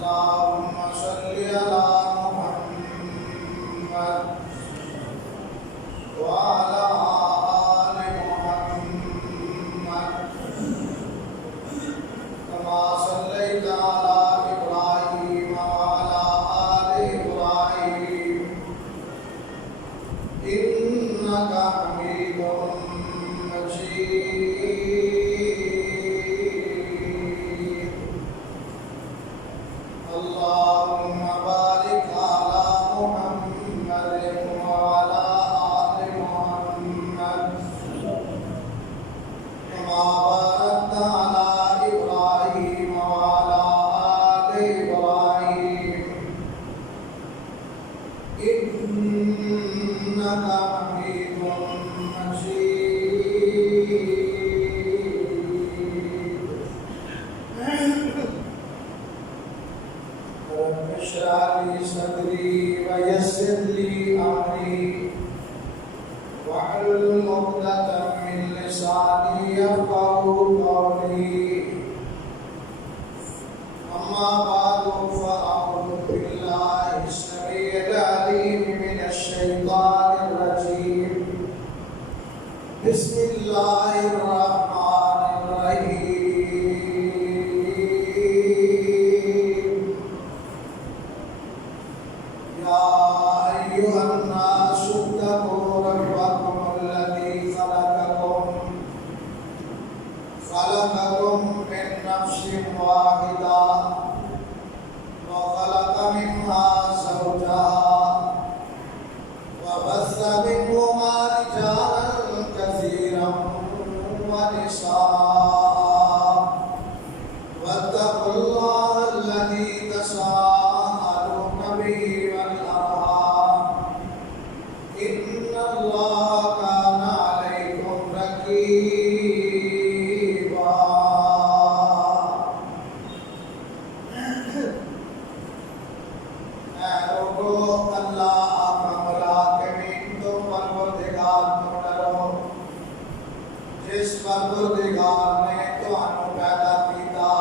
اللهم صل على محمد وعلى آل محمد كما صليت على إبراهيم وعلى آل إبراهيم إنك حميد مجيد. اللهم بارك على محمد وعلى آل محمد كما باركت على إبراهيم وعلى آل إبراهيم إنك حميد مجيد. رب اشرح لي صدري ويسر لي أمري واحلل عقدة من لساني يفقهوا قولي. أما بعد فأعوذ بالله السميع العليم من الشيطان الرجيم. بسم الله الرحمن الرحيم. يا أيها الناس اتقوا ربكم الذي خلقكم من نفس واحدة وخلق منها زوجها وبث منهما رجالا كثيرا ونساء واتقوا الله الذي تساءلون به والأرحام إن الله كان عليكم رقيبا. اے لوگو، اللہ اکرم الحاکمین تو پروردگار تو ڈرو جس پروردگار نے تمہیں پیدا کیتا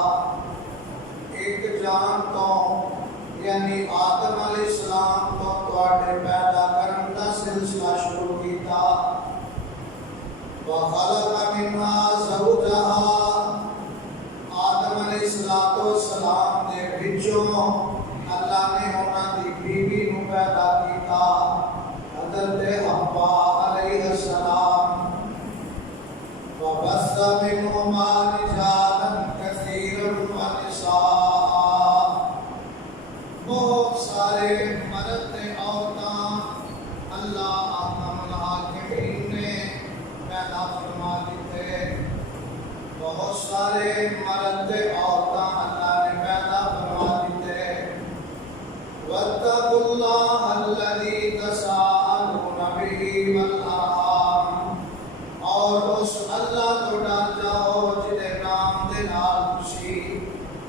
ایک جان تو یعنی آدم علیہ السلام تو تواڈے پیدا کرن دا سلسلہ شروع کیتا. وخلق منها زوجها آدم علیہ السلام دے وچوں اللہ نے انہاں دی بیوی نو پیدا کیتا حضرت حوا علیہ السلام. وبث منهما رجالا كثيرا ونساء بہت سارے مرد تے عورتاں اللہ احکم الحاکمین نے پیدا فرما دیتے. بہت سارے مرد تے عورتاں اللہ نے پیدا فرما دیتے. واتقوا اللہ الذی تساءلون بہ والارحام اور اس اللہ تو ڈر جاؤ جدے نام دے نال تسی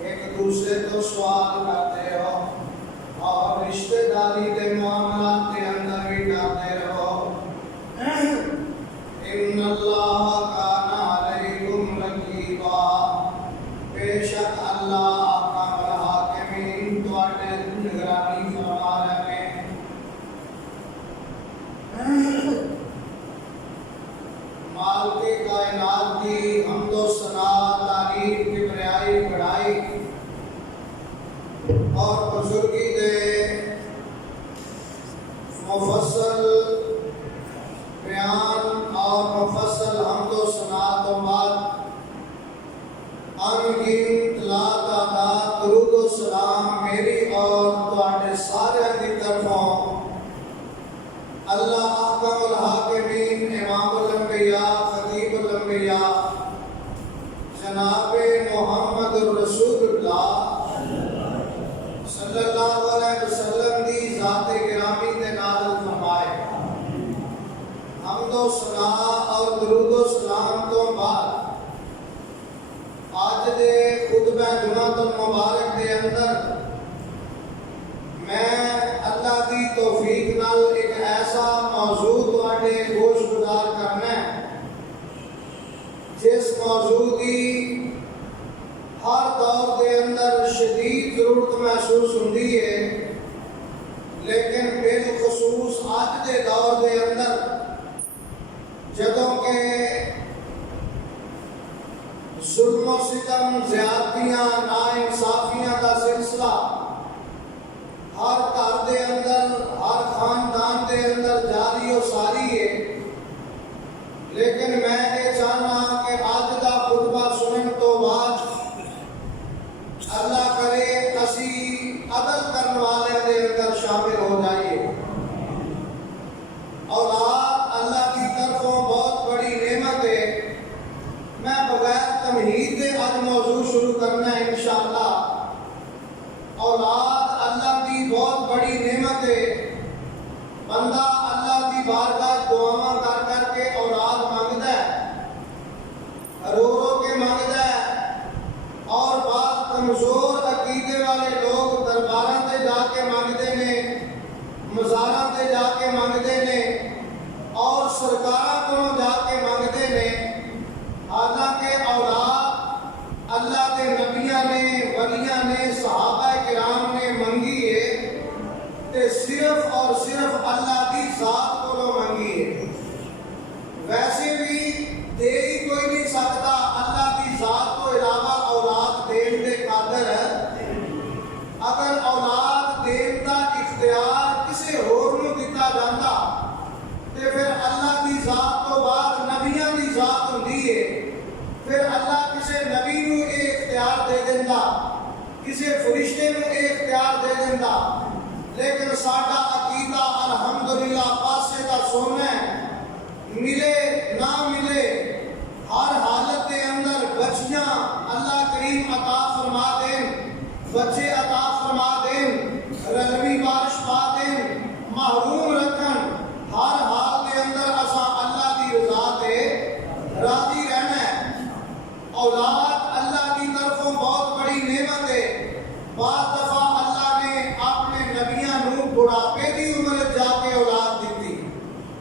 ایک دوسرے تو سوال کرتے ہو اور رشتہ داری کے معاملات کے اندر بھی ڈرتے رہو. ان اللہ کان علیکم رقیبا بے شک اللہ احکم الحاکمین تواڈے نگرانی فرما رہے ہیں. مالک کائنات کی حمد و ثنا تعریف کبریائی بڑائی اور بزرگی دے مفصل بیان اور مفصل حمد و ثنا تو بعد انگنت لا تعداد درود و سلام میری اور تواڈے سارے دی طرفوں اللہ احکم الحاکمین امام الانبیاء خطیب الانبیاء جناب محمد رسول اللہ صلی اللہ علیہ وسلم دی ذات گرامی تے نازل فرمائے. حمد و ثنا اور درود و سلام تو بعد آج دے خطبہ جمعۃ المبارک دے اندر میں اللہ دی توفیق نال ایک ایسا موضوع تواڈے گوش گزار کرنا ہے جس موضوع کی ہر دور کے اندر شدید ضرورت محسوس ہوتی ہے، لیکن بالخصوص اج کے دور کے اندر جدوں کہ ظلم و ستم، زیادتیاں، ناانصافیاں کا سلسلہ ہر گھر دے اندر، ہر خاندان دے اندر جاری و ساری ہے، لیکن میں یہ چاہنا کہ اج کا خطبہ سنن تو بعد اللہ کرے اسی عدل کرنے والے دے اندر شامل ہو جائیے۔ اولاد اللہ کی طرفوں بہت بڑی نعمت ہے۔ میں بغیر تمہید کے آج موضوع شروع کرنا ہے انشاءاللہ۔ اولاد اللہ کی بہت بڑی نعمت ہے۔ بندہ اللہ کی بارگاہ دعاواں کر کر کے اولاد مانگتا ہے، رو رو کے مانگتا ہے، اور بعض کمزور عقیدے والے لوگ درباراں تے جا کے مانگتے ہیں، مزاراں تے جا کے مانگتے ہیں، اور سرکاراں کو جا کے مانگتے ہیں۔ حالانکہ اولاد اللہ کے نبیاں نے، ولیاں نے، صحابہ کرام نے منگی ہے تے صرف اور صرف اللہ کی ذات کو منگی ہے۔ ویسے بھی دے ہی کوئی نہیں سکتا، اللہ کی ذات کو علاوہ اولاد دین دے قادر ہے۔ اگر اولاد دین کا اختیار کسی ہور نوں دتا جاتا تے پھر اللہ کی ذات تو بعد نبیاں کی ذات ہوندی ہے، پھر اللہ کسی نبی نوں یہ اختیار دے دیندا، کسی فرشتے نوں یہ اختیار دے دیندا۔ لیکن ساڈا عقیدہ الحمدللہ پاسے دا سونا ہے، ملے نہ ملے ہر حالت کے اندر بچیاں اللہ کریم عطا فرما دین، بچے عطا فرما دین، رلوی بارش پا دین، محروم رکھن، ہر حال کے اندر اساں اللہ کی رضا تے راضی رہنا ہے۔ اولاد اللہ کی طرفوں بہت بڑی نعمت ہے۔ بعض دفعہ اللہ نے اپنے نبیاں نوں بڑھاپے کی عمر جا کے اولاد دیتی،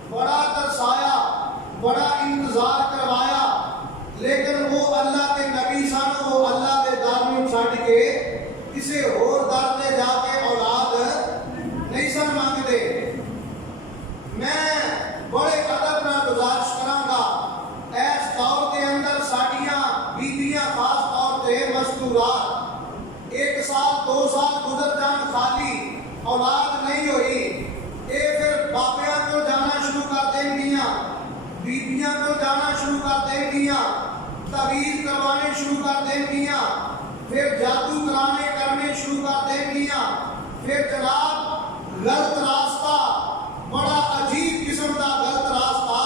بڑا ترسایا، بڑا انتظار کروایا، لیکن وہ اللہ کے نبی سن، وہ اللہ کے در نوں چھڈ کے کسی اور در تے جا کے اولاد نہیں سن مانگتے۔ میں بڑے ادب نال گزارش کراں گا، اس دور کے اندر ساڈیاں بیبیاں خاص طور تے مستورات 1 سال 2 سال گزر جان خالی اولاد نہیں ہوئی، اے پھر بابیاں کو جانا شروع کر دیں گیاں، بیبیاں کو جانا شروع کر دیں گیاں، تعویذ کروانے شروع کر دیں گیاں، پھر جادو کرنے شروع کر دیں گیاں، پھر جناب غلط راستہ، بڑا عجیب قسم کا غلط راستہ،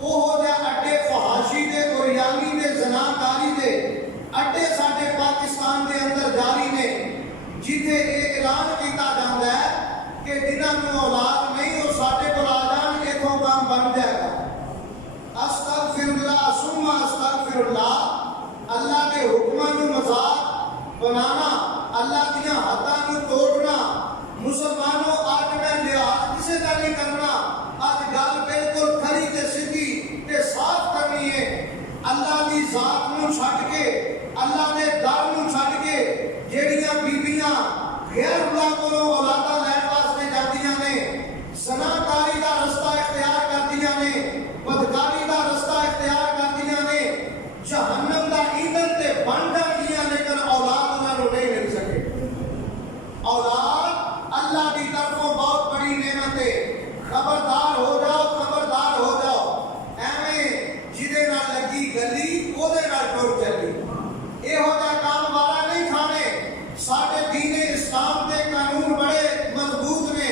وہ ہو جائے اڈے فحاشی دے، اوریانی دے، زناکاری دے اڈے ساڈے پاکستان دے اندر جاری نے، جتھے یہ اعلان کیتا جاتا ہے کہ جنہاں نوں اولاد نہیں وہ ساڈے کول آ جان، اتھوں کام بن جائے گا۔ استغفر اللہ ثم استغفر اللہ، اللہ کے حکماں نوں مذاق بنانا، اللہ دیاں حداں نوں توڑنا۔ مسلمانوں آج میں لحاظ کسے کا نہیں کرنا، آج گل بالکل کھری تے سیدھی تے صاف کرنی ہے۔ اللہ دی ذات نوں چھڈ کے، اللہ دے در نوں چھڈ کے جیڑیاں بیبیاں غیر اللہ کولوں اولاداں لین واسطے جاندیاں نے، زناکاری دا رستہ اختیار کردیاں نے، بدکاری دا رستہ اختیار کردیاں نے، جہنم دا ایندھن تے بن جاندیاں، لیکن اولاد انہاں نوں نہیں مل سکے۔ اولاد اللہ کی طرفوں بہت بڑی نعمت ہے۔ خبردار ہو جاؤ، خبردار ہو جاؤ، ایویں جدے نال لگی گلی اودے نال ٹر چلی، یہو جہا کام والا نہیں کھانے۔ ساڈے دین اسلام دے قانون بڑے مضبوط نے،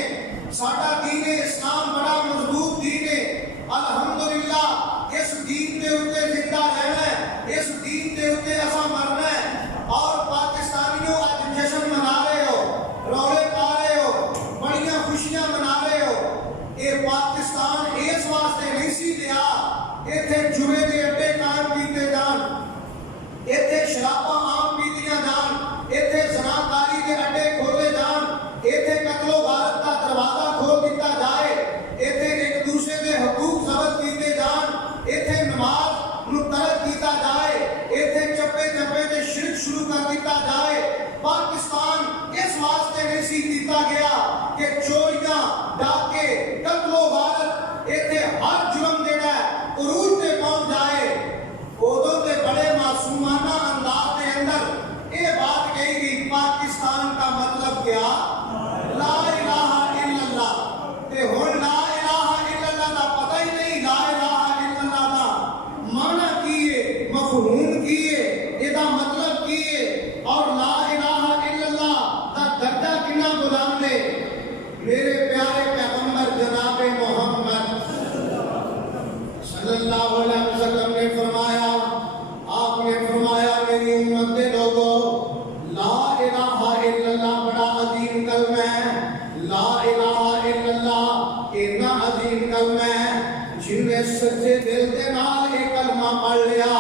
ساڈا دین اسلام بڑا مضبوط دین ہے۔ الحمدللہ اس دین دے اوتے زندہ رہنا ہے، اس دین دے اوتے اساں مرنا ہے۔ اور پاکستانیوں اج جشن منا رہے ہو، رولے پا رہے ہو، بڑیاں خوشیاں منا رہے ہو۔ یہ پاکستان اس واسطے نہیں سی لیا ایتھے جوئے دے اڈے قائم کیتے جان، ایتھے شراباں عام پیتیاں جان، ایتھے زناکاری دے اڈے کھولے جان، ایتھے قتل و غارت کا دروازہ کھول دیتا جائے، ایتھے ایک دوسرے دے حقوق ضبط کیتے جان، ایتھے نماز نوں ترک کیتا جائے، ایتھے چپے چپے دے شرک شروع کر دیتا جائے. پاکستان اس واسطے نہیں سی کیتا گیا کہ چوریاں ڈاکے قتل و غارت ایتھے ہر جرم جڑا ہے عروج تے پہنچ جائے. ادوں تے بڑے معصومانہ انداز کے اندر یہ بات کہی گئی پاکستان کا مطلب کیا لا الہ الا اللہ. تے ہن لا الہ الا اللہ دا پتہ ہی نہیں لا الہ الا اللہ دا معنی کی ہے مفہوم کی ہے یہ دا مطلب کی ہے اور لا الہ الا اللہ دا درجہ کنا بلند ہے. میرے پیارے پیغمبر جناب محمد صلی اللہ علیہ وسلم نے فرمایا آپ نے فرمایا میری امت کے لوگوں لا الہ الا اللہ بڑا عظیم کلمہ ہے. لا الہ الا اللہ اتنا عظیم کلمہ ہے جن نے سچے دل کے نال یہ کلمہ پڑھ لیا.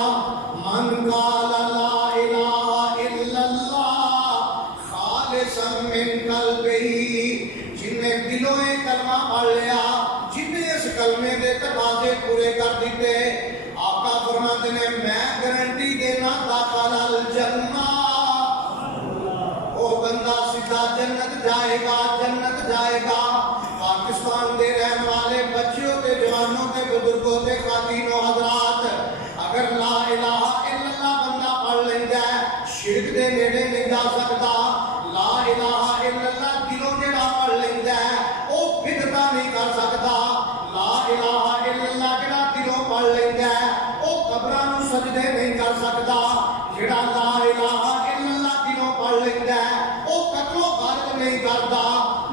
من قال لا الہ الا اللہ خالصا من قلبہ جن نے دلوں یہ کلمہ پڑھ لیا جن نے اس کلمے کے تقاضے پورے کر دیتے. آقا فرماتے ہیں میں گارنٹی دینا داخل الجنہ وہ بندہ سیدھا جنت جائے گا جنت جائے گا. پاکستان دے رہن والے بچیوں کے جوانوں کے بزرگوں کے خواتینوں حضرات اگر لا الہ الا اللہ بندہ پڑھ لینا ہے شرک دے نیڑے نہیں جا سکتا. لا الہ الا اللہ دلوں جڑا پڑھ لینا ہے وہ بدعت نہیں کر سکتا. لا الہ الا اللہ جڑا دلوں پڑھ لینا ہے وہ قبراں نوں سجدے نہیں کر سکتا. جڑا لا الہ الا اللہ دلوں پڑھ لینا ہے وہ قتل و غارت نہیں کرتا.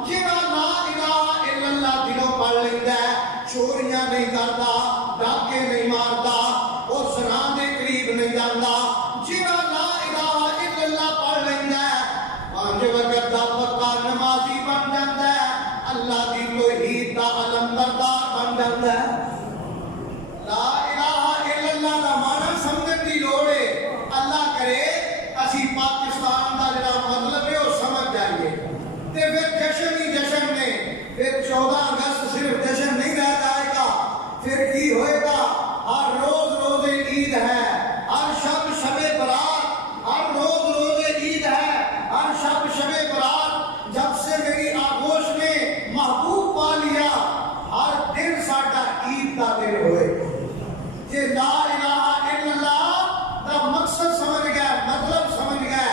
جڑا لا الہ الا اللہ دلوں پڑھ لینا ہے چوریاں نہیں کرتا ڈاکے نہیں مارتا اور زنا دے قریب نہیں جاتا. جڑا لا الہ الا اللہ پڑھ لینا ہے 5 وقت دا پکا نمازی بن جاتا ہے اللہ دی توحید دا علمبردار بن جاتا ہے. لا الہ الا اللہ دا معنی سمجھن دی لوڑ ہے. اللہ کرے اسی پاکستان دا جڑا مطلب ہے وہ سمجھ جائیے تے پھر جشن ہی جشن نے. پھر 14 اگست صرف جشن نہیں رہ جائے گا. پھر کی ہوئے گا ہر روز روز عید ہے ہر شب شب برات ہر روز روز عید ہے ہر شب شب برات. جب سے میری آغوش نے محبوب پا لیا ہر دن ساڈا عید کا دن ہوئے. یہ لا الہ الا اللہ دا مقصد سمجھ گیا مطلب سمجھ گیا.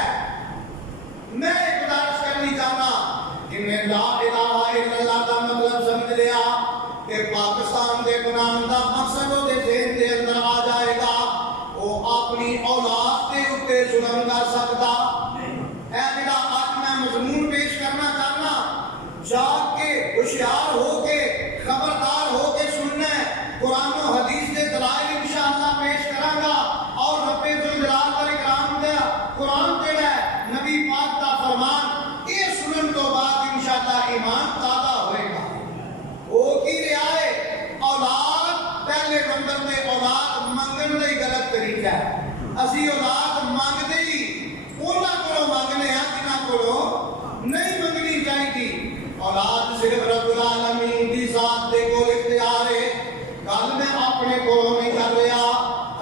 میں گزارش کرنی چاہتا جن نے لا الہ الا اللہ دا مطلب سمجھ لیا کہ پاکستان دے بنان دا مقصد وہ ذہن دے اندر آ جائے گا وہ اپنی اولاد کے اوپر ظلم کر سکتا. اے جڑا آج میں مضمون پیش کرنا چاہنا جاگ کے ہوشیار ہو کے خبردار ہو کے سننا ہے. قرآن و حدیث کے دلائل انشاءاللہ پیش کراں گا اور رب ذوالجلال والاکرام کا قرآن جڑا ہے نبی پاک کا فرمان یہ سنن تو بعد انشاءاللہ ایمان تازہ ہوئے گا. وہ کی رہا ہے اولاد پہلے نمبر پہ اولاد منگن کا ہی غلط طریقہ ہے. اسی اولاد مانگتے ہی انہاں کو مانگنے ہیں جنہاں کو نہیں منگنی چاہیے. اولاد صرف رب العالمین کی ذات دے کول اختیار ہے. کل میں اپنے کو نہیں کر رہا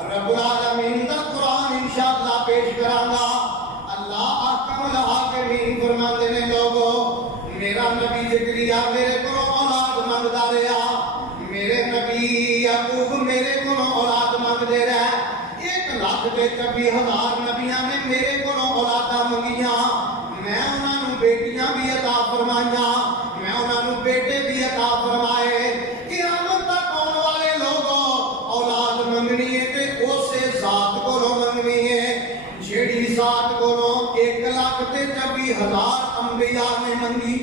رب العالمین دا قرآن انشاءاللہ پیش کراں گا. اللہ احکم الحاکمین فرماتے ہیں لوگوں میرا نبی زکریا میرے کو اولاد مانگدا رہا میرے نبی یعقوب میرے کو اولاد مانگدے رہے. 1 لاکھ تے 24,000 نبیاں نے میرے کو اولاداں منگیاں. میں انہاں نوں بیٹیاں بھی عطا فرمائیاں میں انہاں نوں بیٹے بھی عطا فرمائے. قیامت تک آنے والے لوگوں اولاد منگنی ہے تے اسے ذات کو منگنی ہے جیڑی ذات کو 1 لاکھ تے 24,000 انبیاء نے منگی.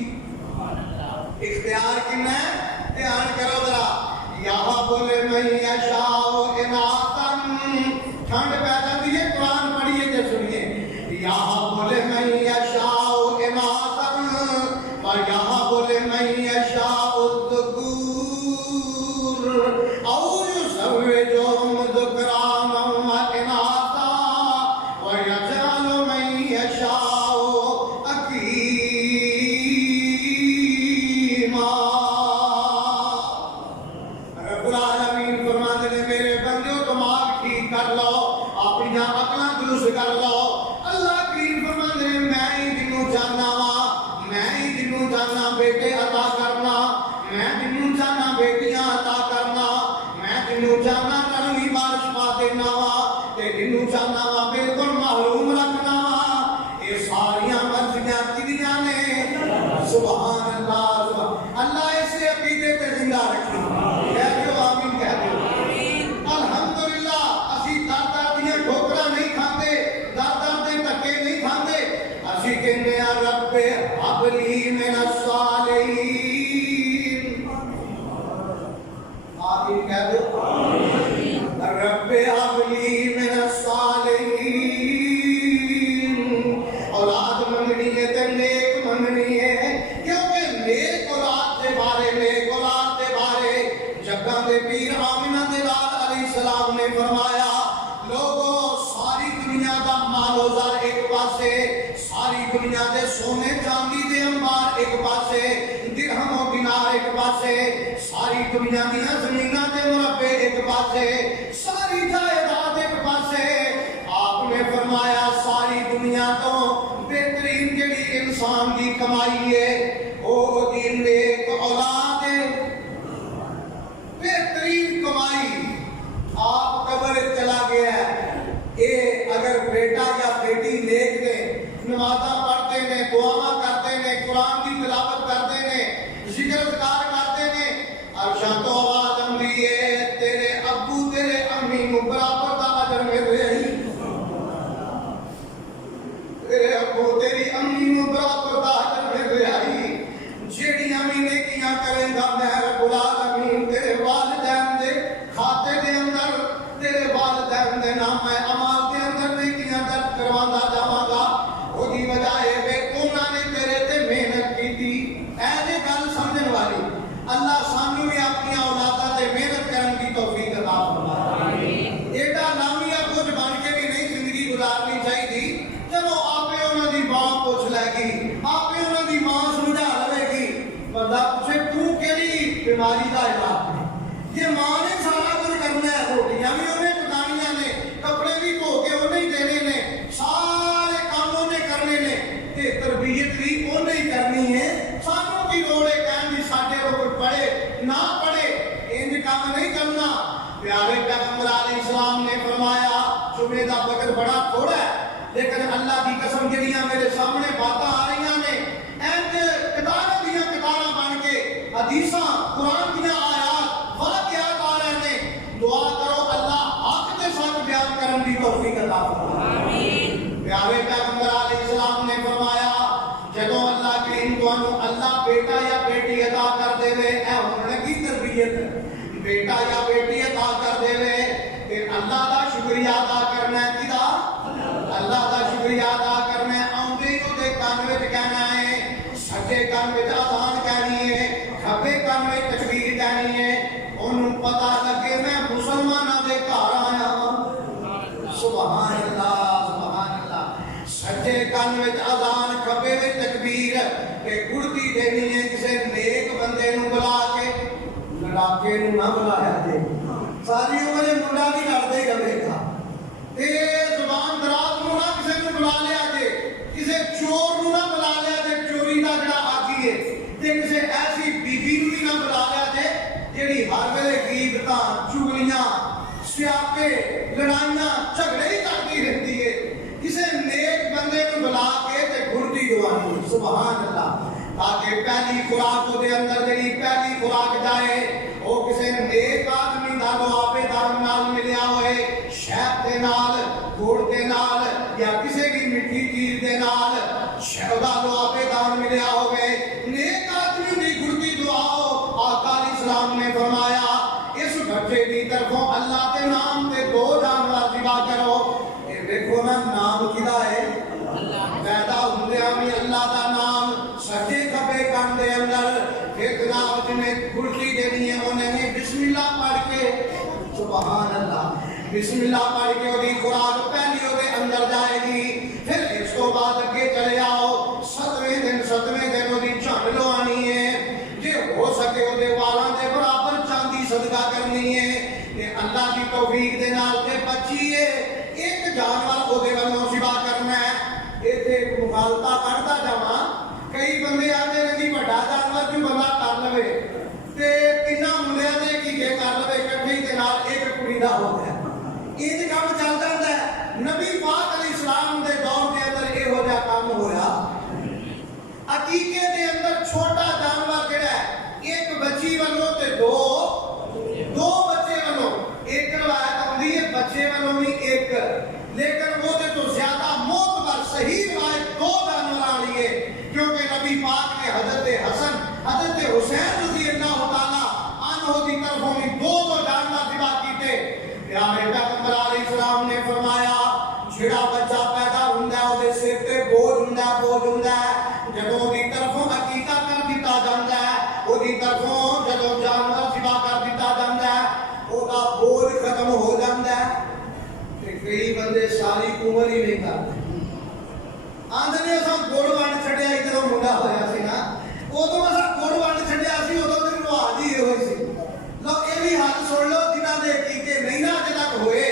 اختیار کنا ہے دھیان کرو ذرا. یہاں بولے من یشاء اناثن ٹھنڈ پیدا دی ہے قرآن پڑھیے تے سنیے. یہاں بولے من یشاء اناثن اور یہاں بولے من یشاء الذکور او یزوجہم ذکرانا و اناثا ویجعل من یشاء عقیما. رب العالمین فرماتے ہیں میرے بندیوں دماغ ٹھیک کر لو اپنی عقلاں درست کر لو. دینا وا تے جنوں چاہنا وا بالکل معلوم رکھنا وا اے ساریاں مرضیاں کدیاں نے سبحان اللہ اللہ اسے عقیدے تے زندہ رکھے کہہ دیو آمین کہہ دیو الحمدللہ اسی در در دیاں ٹھوکراں نہیں کھاندے در در دے دھکے نہیں کھاندے اسی کہندے ہیں رب ہب لی من الصالحین آمین کہہ دیو رب ہب لی من الصالحین اولاد منگنی ہے تے نیک منگنی ہے کیونکہ نیک اولاد دے بارے جگہ دے پیر آمینہ دے لال علیہ السلام نے فرمایا لوگوں ساری دنیا دا مال و زر ایک پاسے ساری دنیا دے سونے چاندی دے انبار ایک پاسے درہم و دینار ایک پاسے ساری دنیا دیاں زمیناں دے مربع ایک پاسے ساری جائیداد ایک پاسے آپ نے فرمایا ساری دنیا تو بہترین جڑی انسان دی کمائی ہے وہ دی نیک اولاد ہے بہترین کمائی آپ قبر چلا گیا ہے اے اگر بیٹا یا بیٹی نیک نے نمازاں پڑھتے نے دعاواں کرتے نے قرآن کی تلاوت کرتے نے ذکر اذکار کرتے نے عرشاں تو آواز آندی ہے تیرے ابو تیرے امی نوں برابر دا اجر مل رہا ہے تیرے ابو تیری امی نوں برابر دا اجر مل رہا ہے جیڑی امی نیکیاں کرے گا میں رب العالمین تیرے والدین دے کھاتے دے اندر تیرے والدین دے نام میں اعمال دے اندر نیکیاں درج کرواندا جاواں گا او دی وجہ اے کہ انہاں نے تیرے تے محنت کیتی اے جے گل سمجھن والی اللہ سانوں بھی اپنی اولاداں تے محنت کرن دی توفیق عطا فرمائے آمین ایڈا نامیہ کچھ بن کے بھی نہیں زندگی گزارنی چاہیے چلو آپے انہاں دی ماں پوچھ لے گی آپے انہاں دی ماں سمجھا لے گی بندہ پوچھے تو کیڑی بیماری دا علاج ہے یہ ماں نے سارا کچھ کرنا ہے روٹیاں بھی انہیں پکانیاں نے کپڑے بھی دھو کے انہیں دینے نے سارے کام انہیں کرنے نے تے تربیت بھی انہیں کرنی ہے سانوں کی لوڑ ہے کہن دی ساڈے کوئی پڑھے نہ پڑھے انج کام نہیں کرنا پیارے پیغمبر علیہ السلام نے فرمایا جمعے دا وقت بڑا تھوڑا ہے لیکن اللہ کی قسم جڑیاں میرے سامنے باتاں آ رہی نے انج کتاباں دیاں کتاباں بن کے حدیثاں قرآن دیاں آیات واقعات آ رہے نے دعا کرو اللہ حق تے سچ بیان کرن دی توفیق عطا فرمائے آمین پیارے پیغمبر علیہ السلام نے فرمایا جدوں اللہ کریم تانوں اللہ بیٹا یا بیٹی عطا کر دے اے ہن لگی تربیت بیٹا یا بیٹی عطا کر دے پھر اللہ دا شکریہ ادا کرنا ہے کدا اللہ دا شکریہ ادا کرنا ہے آندے اودے کان وچ کہنا ہے سجے کان وچ اذان کہنی ہے کھبے کان وچ تکبیر کہنی ہے اونوں پتہ لگے میں مسلماناں دے گھر آیا سبحان اللہ سجے کان وچ اذان کھبے وچ تکبیر کہ گڑتی دینی ہے کسے نیک بندے نوں بلا کے لڑاکے نوں نہ بلایا دے ساری عمر منڈا بھی لڑدے گئے تھا تے زبان دراز نوں نہ کسے نوں بلا لیا جے کسے چور نوں نہ بلا لیا جے چوری دا جڑا آجی ہے تے کسے ایسی بیوی نوں نہ بلا لیا جے جیڑی ہر ویلے غیبتاں چغلیاں سیاپے لڑائیاں جھگڑے ہی کرتی رہتی ہے کسے نیک بندے نوں بلا کے تے گھڑتی دوانی سبحان اللہ تاکہ پہلی خوراک دے اندر جڑی پہلی خوراک جائے وہ کسے نیک آدمی دا دعاپے دار نال ملیا ہوئے شہد دے نال گڑ دے نال یا کسے بھی مٹھی چیز دے نال شہد دا دعاپے دار ملیا ہوئے نیک آدمی دی گڑتی دعا آقا علیہ السلام نے فرمایا اس بچے دی طرفوں اللہ کے نام تے 2 جانور ذبح کرو یہ دیکھو نا نام کدا ہے پیدا ہوندیاں بھی اللہ دا نام سجے کھبے کان دے اندر پھر جناب جنہیں گڑتی دینی ہے انہیں نے بسم اللہ پڑھ کے سبحان اللہ بسم اللہ پڑھ کے وہ خوراک پہلی وہ اندر جائے گی پھر اس کو بعد اگے چلے آؤ 7ویں دن وہ جھنڈ لوانی ہے جی ہو سکے وہ والاں دے برابر چاندی صدقہ کرنی ہے یہ اللہ کی توفیق دے نال تے بچی ہے ایک جانور وہ والوں ذبح کرنا ہے یہ مغالطہ کرتا جاواں کئی بندے آتے ہیں جی بڑا جانور جو بندہ کر لوے تے تیناں منڈیاں دے کی کر لوے کٹھے دے نال ایک کڑی دا ہو گیا یہ نبی پاک علیہ السلام دے دور کے اندر یہ ہو جا کام ہویا عقیقے دے اندر چھوٹا جانور کہڑا ہے ایک بچی والوں تے دو بچے والوں ایک روایت آتی ہے بچے والوں بھی ایک لیکن وہ تے تو زیادہ معتبر صحیح روایت دو جانور آ رہی ہے کیونکہ نبی پاک نے حضرت حسن حضرت حسین رضی اللہ تعالی عنہ کی طرفوں میں دو جانور ذبح کیتے پیارے پیغمبر علیہ السلام نے فرمایا جڑا بچہ پیدا ہوندا ہے اودے سر تے بوجھ ہوندا ہے جدوں دی طرفوں عقیقہ کر دتا جاندا ہے اودی طرفوں جدوں جانور ذبح کر دتا جاندا ہے اودا بوجھ ختم ہو جاندا ہے تے کئی بندے ساری عمر ہی نہیں کرتے آندے نے اساں گڑ ونڈ چھڈیا جدوں منڈا ہویا سی نا اودوں اساں گڑ ونڈ چھڈیا سی اودوں دی رواج ہی ہوئی سی لو اے بھی حال سن لو جنہاں دے عقیقے نہیں نا اجے تک ہوئے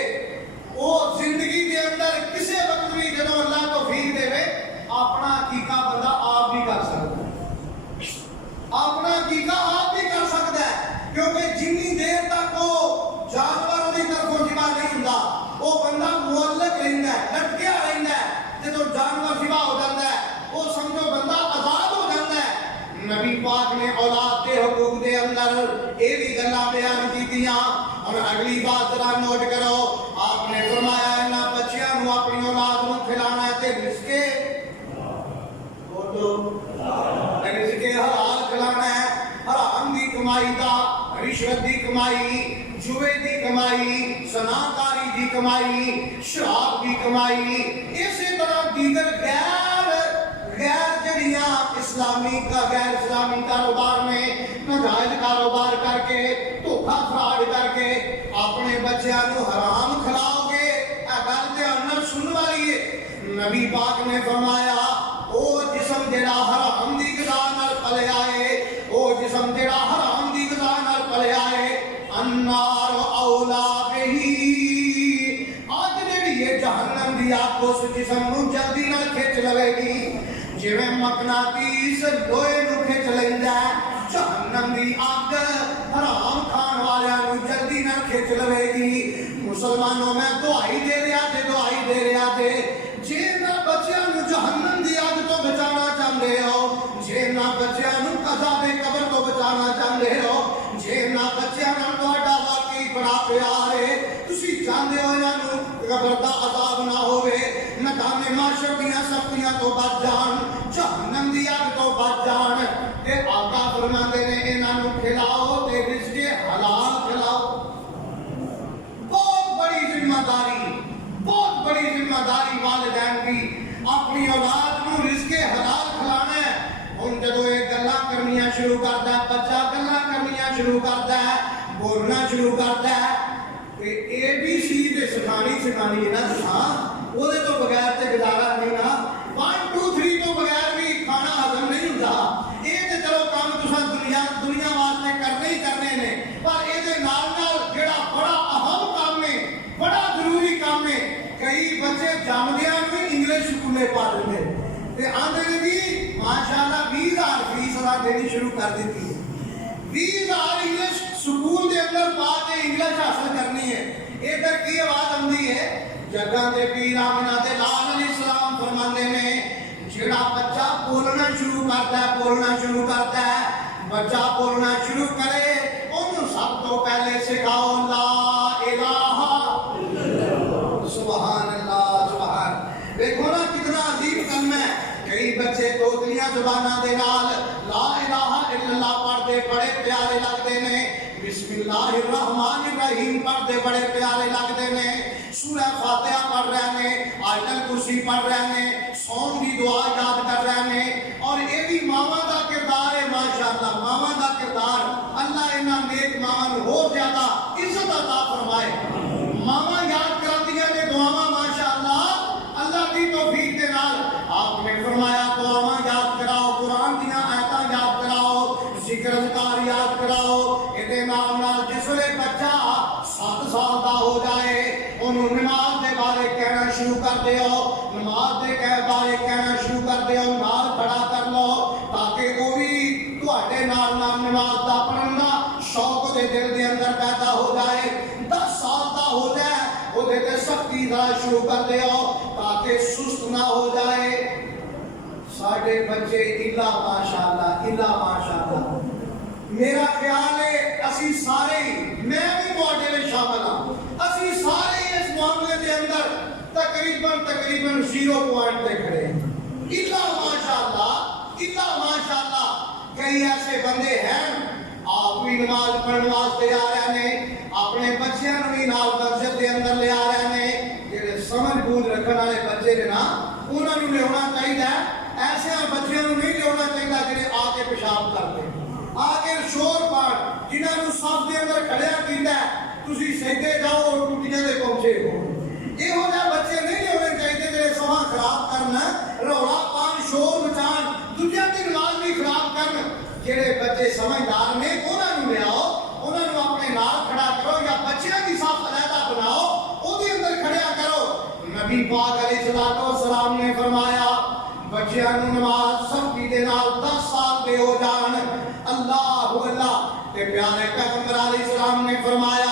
وہ زندگی کے اندر کسی وقت بھی جدوں اللہ توفیق دے اپنا عقیقہ بندہ آپ بھی کر سکتا ہے اپنا عقیقہ آپ بھی کر سکتا ہے کیونکہ جنی دیر تک وہ جانور کی طرفوں ذبح نہیں ہوندا وہ بندہ معلق رہندا ہے لٹکیا رہندا ہے جدوں جانور ذبح ہو جاتا ہے وہ سمجھو بندہ آزاد ہو جاتا ہے نبی پاک نے اولاد کے حقوق دے اندر یہ بھی گلاں بیان کیتیاں اور اگلی بات ذرا نوٹ کرو آپ نے فرمایا انہاں بچیاں نو اپنی اولاد نو کھلانا ہے تے رزق رزق حلال کھلانا ہے حرام دی کمائی دا رشوت دی کمائی جوے دی کمائی زناکاری دی کمائی شراب دی کمائی اسی طرح دیگر غیر جڑیاں اسلامی کاروبار میں ناجائز کاروبار کر کے دھوکا فراڈ کر کے اپنے بچیاں نو حرام کھلاؤ گے اے گل تے انر سن والی ہے نبی پاک نے فرمایا او جسم جڑا حرام دی غذا نال پلیا ہے او جسم جڑا حرام دی غذا نال پلیا ہے النار اولا بہی آج جڑی یہ جہنم دی آگ اس جسم نو جلدی نال کھچ لوے گی جویں مقناطیس لوہے نو کھچ لیندا ہے جہنم دی آگ حرام کھان والیاں نو جلدی نال کھچ لوے گی مسلمانوں میں دعائی دے رہا جے جے نہ بچیاں نو جہنم دی آگ تو بچانا چاہندے ہو جے نہ بچیاں نو عذاب قبر تو بچانا چاہندے ہو جے نہ بچیاں نال تہاڈا واقعی بڑا پیار ہے تسی چاہندے ہو انہاں نو قبر دا عذاب نہ ہوے میدان محشر دیاں سختیاں تو بچ جان جہنم دی آگ تو بچ جان تے آقا فرماندے نے انہاں نو کھلاؤ تے رزق حلال کھلاؤ بہت بڑی ذمہ داری والدین کی اپنی اولاد کو رزق حلال کھلانا ہے ہن جدوں یہ گلاں کرنیاں شروع کرتا ہے بچہ گلاں کرنیاں شروع کرتا ہے بولنا شروع کرتا ہے تے اے بی سی تے سکھانی ہے نا ہاں او دے تو بغیر تے گزارا نہیں نا 1 2 3 تو بغیر بھی کھانا ہضم نہیں ہوندا اے تے چلو کام تساں دنیا واسطے کرنے ہی کرنے نے پر اے دے نال جڑا بڑا اہم کام ہے بڑا ضروری کام ہے کئی بچے جامدیاں نو انگلش سکولے پڑھ دے تے آندے نے بھی ماشاءاللہ 20,000 فیس ادا دینی شروع کر دیتی ہے 20,000 انگلش سکول دے اندر پا کے انگلش حاصل کرنی ہے ادھر کی آواز آندی ہے جگہ دے پیر آمنہ دے لال علیہ السلام فرماندے نے جڑا بچہ بولنا شروع کرتا ہے بچہ بولنا شروع کرے انہوں سب تو پہلے سکھاؤ لا الہ سبحان اللہ سبحان دیکھو نا کتنا عظیم کلمہ ہے کئی بچے توتلیاں زباناں دے نال لا الہ الا اللہ پڑھتے بڑے پیارے لگتے نے بسم اللہ الرحمن الرحیم پڑھتے بڑے پیارے لگتے نے سورہ فاتحہ پڑھ رہے ہیں آیت الکرسی پڑھ رہے ہیں سون دی دعا یاد کر رہے ہیں اور یہ بھی ماما دا کردار ہے ماشاءاللہ ماما دا کردار اللہ انہاں نیک ماما نو اور زیادہ عزت عطا فرمائے ماما یاد کراندیاں نے دعاواں ماشاءاللہ اللہ دی توفیق دے نال آپ نے فرمایا دعاواں یاد کراؤ قرآن دیاں آیتاں یاد کراؤ ذکر اذکار یاد کراؤ اے نام نال جس ویلے بچہ 7 سال دا ہو جائے انہوں نماز دے بارے کہنا شروع کر دیو نماز دے بارے کہنا شروع کر دیو نال کھڑا کر لو تاکہ وہ بھی تواڈے نال نماز دا پڑھن دا شوق دے دل دے اندر پیدا ہو جائے 10 سال دا ہو جائے وہ دے تے سختی دا شروع کر دیو تاکہ سست نہ ہو جائے. ساڈے بچے الا ماشاءاللہ میرا خیال ہے اسی سارے میں بھی تواڈے وچ شامل ہاں, اسی سارے اس معاملے دے اندر تقریباً 0 پوائنٹ تے کھڑے ہیں. الا ماشاءاللہ کئی ایسے بندے ہیں آپ بھی نماز پڑھن واسطے آ رہے ہیں, اپنے بچیاں نوں بھی نال مسجد دے اندر لے آ رہے ہیں. جڑے سمجھ بوجھ رکھن والے بچے نے نا انہاں نوں لے ہونا چاہیے. ایسے بچیاں نوں نہیں لے ہونا چاہیے جڑے آ کے پیشاب کرتے آ کے شور پاڑ جنہاں نوں صف دے اندر کھڑیا کیتا ہے تسی سیدھے جاؤ اور ٹوٹیاں دے پہنچے ہو. یہو جہے بچے نہیں ہونے چاہیے جڑے سماں خراب کرنا رولا پان شور مچان دوجیاں دی نماز بھی خراب کرن. جڑے بچے سمجھدار نے انہاں نوں لے آؤ, انہاں نوں اپنے نال کھڑا کرو یا بچیاں دی صف علیحدہ بناؤ او دے اندر کھڑیا کرو. نبی پاک علیہ الصلوۃ والسلام نے فرمایا بچیاں نوں نماز سختی دے نال 10 سال دے ہو جان اللہ تے پیارے پیغمبر علیہ السلام نے فرمایا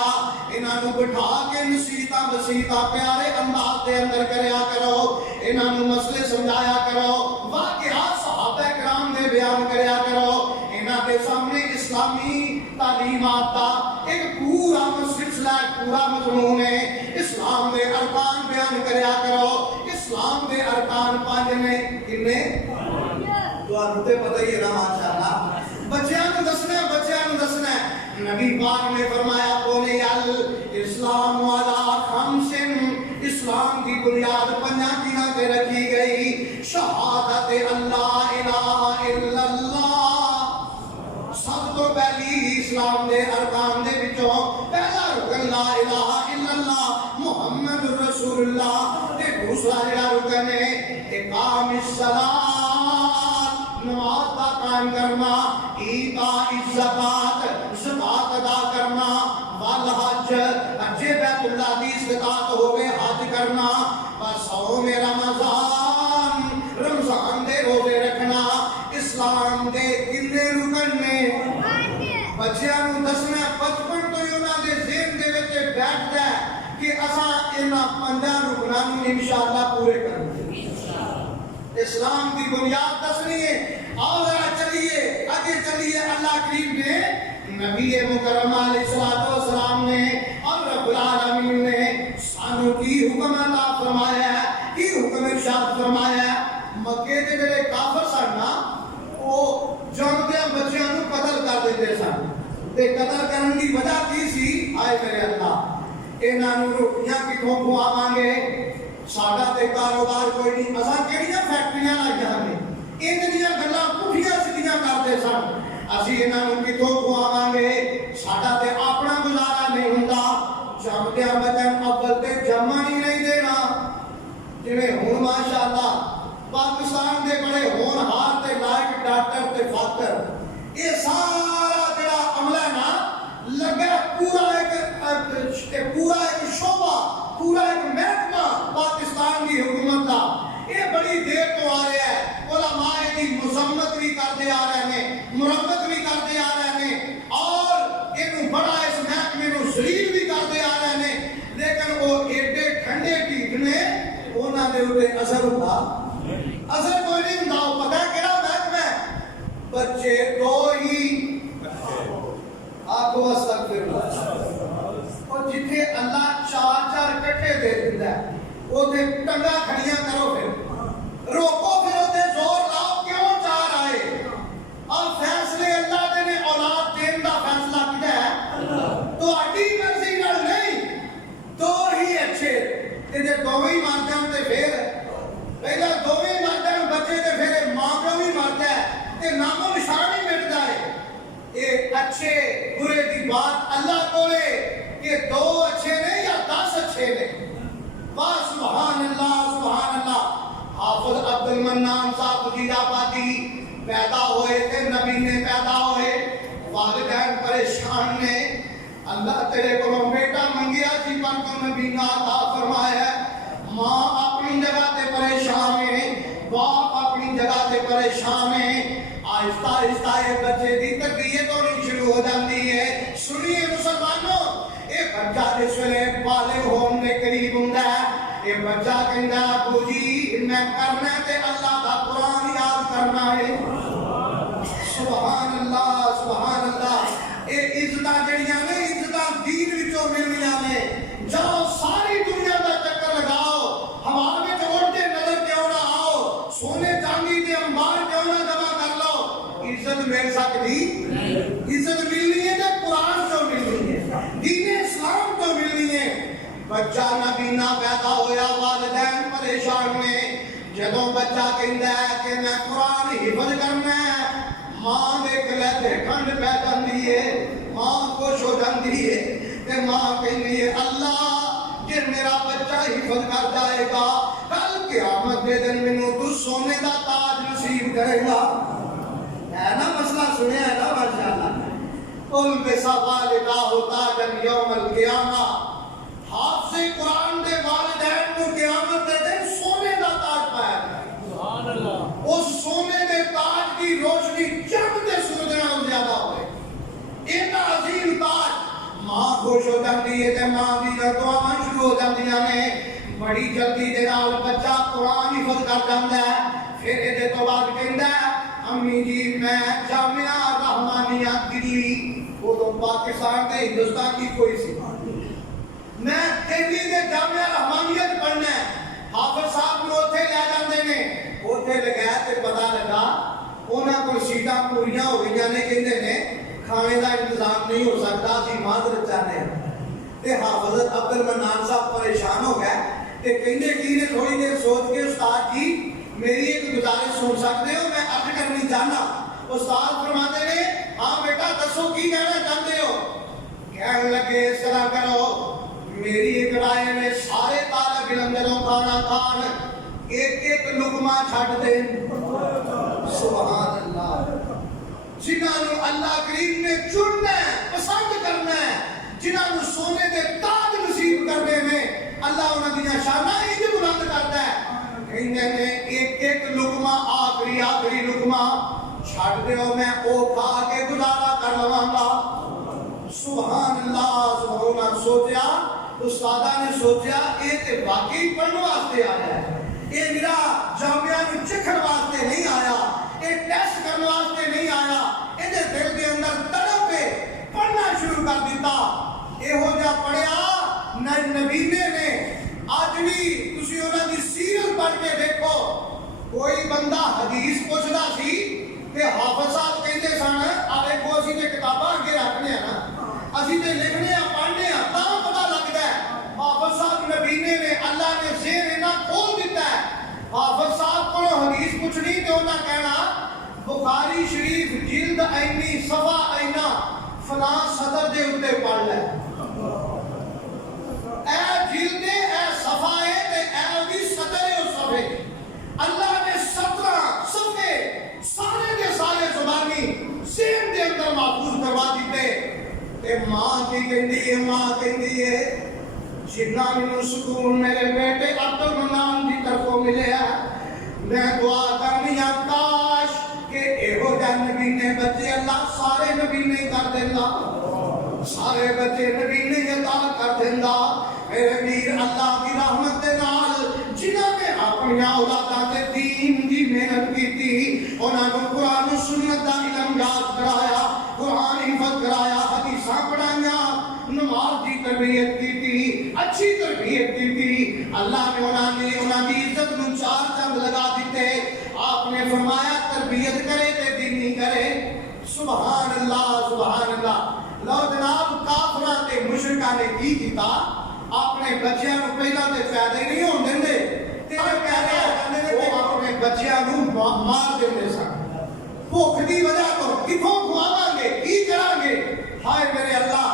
انہاں نوں بٹھا کے نصیحتاں پیارے انداز دے اندر کریا کرو, انہاں نوں مسئلے سمجھایا کرو, واقعات صحابہ کرام دے بیان کریا کرو. انہاں دے سامنے اسلامی تعلیمات دا ایک پورا سلسلہ پورا مضمون ہے. اسلام دے ارکان بیان کریا کرو. اسلام دے ارکان 5 نے کنے تانوں تے پتہ ہی ہے نا ماشاءاللہ. بچیاں نوں دسنا نبی پاک نے فرمایا بولے الاسلام والا خمسن, اسلام کی بنیاد 5 چیزاں تے رکھی گئی. شہادت اللہ الہ الا اللہ, سب تو پہلی اسلام دے ارکان دے وچوں پہلا رکن لا الہ الا اللہ محمد رسول اللہ. تے دوسرا جڑا رکن ہے اقام الصلاۃ, نماز دا قائم کرنا, ایتاء الزکات, زکات ادا کرنا, والحج, حج بیت اللہ دی استطاعت ہوے حج کرنا, صوم رمضان, رمضان دے روزے رکھنا. اسلام دے کنے رکن نے بچیاں نوں دسنا بچپن تو ہی انہاں دے ذہن دے وچ بیٹھدا ہے کہ اساں انہاں 5 رکناں نوں انشاءاللہ پورے کرنے. اسلام کی بنیاد دسنی ہے. اور چلیے آگے چلیے. اللہ کریم نے نبی مکرم علیہ الصلوۃ والسلام نے اور رب العالمین نے سانو کی حکم عطا فرمایا ہے, کی حکم ارشاد فرمایا ہے. مکے دے جڑے کافر سن نا وہ جمدیاں بچیاں نوں قتل کر دیندے سن. تے قتل کرن دی وجہ کی سی؟ آئے میرے اللہ انہاں نوں روٹیاں کتھوں کھواواں گے, ساڈا تے کاروبار کوئی نہیں, اساں کیڑیاں فیکٹریاں لائیاں نے, انہاں گلاں پٹھیاں سیدھیاں کردے سن. اسی انہاں نوں کتھوں کھواواں گے, ساڈا تے اپنا گزارا نہیں ہوندا. جمدیاں بچن اول تے جمع نہیں دینا. جویں ہن ماشاءاللہ پاکستان دے بڑے ہونہار تے لائق ڈاکٹر تے فاکر یہ سارا جڑا عملہ ہے نا لگا پورا ایک شعبہ, پورا ایک محکمہ پاکستان کی حکومت کا. یہ بڑی دیر تو آ رہا ہے. علماء کی مذمت بھی کرتے آ رہے ہیں, مرمت بھی کرتے آ رہے ہیں, اور یہ بڑا اس محکمے کو ذلیل بھی کرتے آ رہے ہیں. لیکن وہ ایڈے ٹھنڈے ٹھیک نے انہوں نے اوپر اثر ہوتا اثر کوئی نہیں ہوتا. پتہ کہڑا محکمہ ہے؟ بچے تو ہی آپ کو استغفر اللہ. اور جتنے اللہ 4 کٹھے دے دیتا ہے اوتھے ٹنگا کھڑیاں کرو, پھر روکو, پھر اوتھے زور لاؤ. کیوں 4 آئے؟ اور فیصلے اللہ دے نے اولاد دین دا فیصلہ کیتا ہے تو اڈی مرضی نال نہیں. 2 ہی اچھے تے جے دوویں مر جان تے پھر پہلا دوویں مر جان بچے تے پھر ماں کو بھی مر جائے تے نام و نشان ہی مٹ جائے. یہ اچھے برے دی بات اللہ کولے کہ 2 اچھے نے یا 10 اچھے نے. واہ سبحان اللہ. حافظ عبد المنان صاحب جی آبادی پیدا ہوئے تھے, نبی نے پیدا ہوئے, والدین پریشان نے, اللہ تیرے کو بیٹا منگیا سی پر تو نبی نے عطا فرمایا. ماں اپنی جگہ تے پریشان ہے, باپ اپنی جگہ تے پریشان ہے. آہستہ آہستہ یہ بچے دی تربیت ہونی شروع ہو جاتی ہے. سنیے مسلمانوں, یہ بچہ جس ویلے بالغ ہونے کے قریب یہ بچہ کہندا ابو جی میں کرنا تے اللہ دا قرآن یاد کرنا ہے. سبحان اللہ سبحان اللہ. اے عزتاں جڑیاں نے عزتاں دین وچوں ملنیاں نے. جاؤ ساری دنیا دا چکر لگاؤ, ہوا وچ اڑتے نظر کیوں نہ آؤ, سونے چاندی دے انبار کیوں نہ جمع کر لو, عزت مل سکتی عزت ملنی ہے تے قرآن چوں ملنی ہے, دین اسلام چوں ملنی ہے. بچہ نبینا پیدا ہویا, والدین پریشان نے. جدوں بچہ کہندا ہے کہ میں قرآن حفظ کرنا ہے, ماں دے گلے تے کھنڈ پہ جاندی ہے, ماں خوش ہو جاندی ہے تے ماں کہندی ہے اللہ کہ میرا بچہ حفظ کر جائے گا, کل قیامت دے دن مینوں تو سونے دا تاج نصیب کرے گا. ہے نا مسئلہ سنیا ہے نا ماشاءاللہ. البس والداہ تاجا یوم القیامہ, حافظ قرآن دے والدین کو قیامت دے دن سونے دا تاج پایا جائے. سبحان اللہ. اس سونے دے تاج کی روشنی چند دے سورج نال زیادہ ہوئے. اینا عظیم تاج. ماں خوش ہو جاتی ہے تے ماں دی دعاواں شروع ہو جاندیاں نے. بڑی جلدی دے نال بچہ قرآن حفظ کر جاندا ہے. پھر اے تو بعد کہندا ہے امی جی میں جامعہ رحمانیہ دلی, وہ تو پاکستان تے ہندوستان کی کوئی سیما نہیں, میں دلی دے جامعہ رحمانیت پڑھنا ہے. حافظ صاحب نو اوتھے لے جاندے نے, اوتھے لگا تے پتہ لگا انہاں کول سیٹاں پوریاں ہو گئیاں نے, کہندے نے کھانے دا انتظام نہیں ہو سکتا, اسی معذرت چاہتے ہیں. تے حافظ عبد المنان صاحب پریشان ہو گئے تے کہندے کی نے تھوڑی دیر سوچ کے استاد جی میری ایک گزارش سن سکتے ہو, میں عرض کرنی چاہنا. استاد فرماتے نے ہاں بیٹا دسو کی کہنا چاہتے ہو. کہنے لگے اس طرح کرو, میری ایک رائے میں سارے طالب علم جدوں کھانا کھان ایک ایک لقمہ چھڈ دیں. سبحان اللہ. جنہاں نو اللہ کریم نے چننا ہے, پسند کرنا ہے, جنہاں نو سونے دے تاج نصیب کرنے میں اللہ انہاں دیاں شاناں انج بلند کردا ہے. کہندے نے ایک ایک لقمہ آخری لقمہ چھڈ دیو, میں او کھا کے گزارا کر لواں گا. سبحان اللہ سبحان اللہ. سوچیا استادہ نے سوچیا اے تے واقعی پڑھن واسطے آیا ہے, اے میرا جامعہ نو چکھن واسطے نہیں آیا, اے ٹیسٹ کرنے واسطے نہیں آیا. اے دے دل دے اندر تڑپ ہے, پڑھنا شروع کر دیتا. ایہو جا پڑھیا نبینے نے. اج بھی تسی انہاں دی سیرت پڑھ کے دیکھو, کوئی بندہ حدیث پوچھدا سی تے حافظ صاحب کہندے سن آ دیکھو اسی تے کتاباں اگے رکھنے ہیں نا, اسی تے لکھنے ہیں پڑھنے ہیں تاں پتہ لگدا ہے. حافظ صاحب نبینے نے اللہ نے ذہن انہاں کھول دیتا ہے. حافظ صاحب کو حدیث پوچھنی تے انہاں کہنا بخاری شریف جلد اینی صفحہ اینا فلاں صدر دے اوتے پڑھ لے. اے جلد اے صفحہ ہے تے اے دی صدر ہے اس صفحے. اللہ نے 17 صفحے سارے دے سارے زبانی ذہن دے اندر محفوظ کروا دیتے. تے ماں کی کہندی ہے جتنا مینوں سکون میرے بیٹے عبد المنان دی طرفوں ملیا, میں دعا کرنی ہے کاش کہ ایہو جا نبی نے بچے اللہ سارے نبی نہیں کر دیندا, سارے بچے نبی نے عطا کر دیندا. میرے ویر اللہ کی رحمت دے نال جنہاں نے اپنی اولاداں تے دین دی محنت کیتی, انہاں نوں قرآن و سنت دا علم یاد کرایا, قرآن حفظ کرایا, حدیثاں پڑھائیاں, نماز دی تربیت کیتی, اچھی تربیت کیتی. اللہ نے انہاں دی عزت نوں چار چند لگا دیتے. آپ نے فرمایا تربیت کرے تے دینی کرے. سبحان اللہ سبحان اللہ. لو جناب کافراں تے مشرکاں نے کی کیتا, اپنے بچیاں نوں پہلا تے فائدہ ہی نہیں ہون دیندے تے وہ اپنے بچیاں نوں مار دیندے سن. بھوک دی وجہ تو کتھوں کھواواں گے, کی کراں گے. ہائے میرے اللہ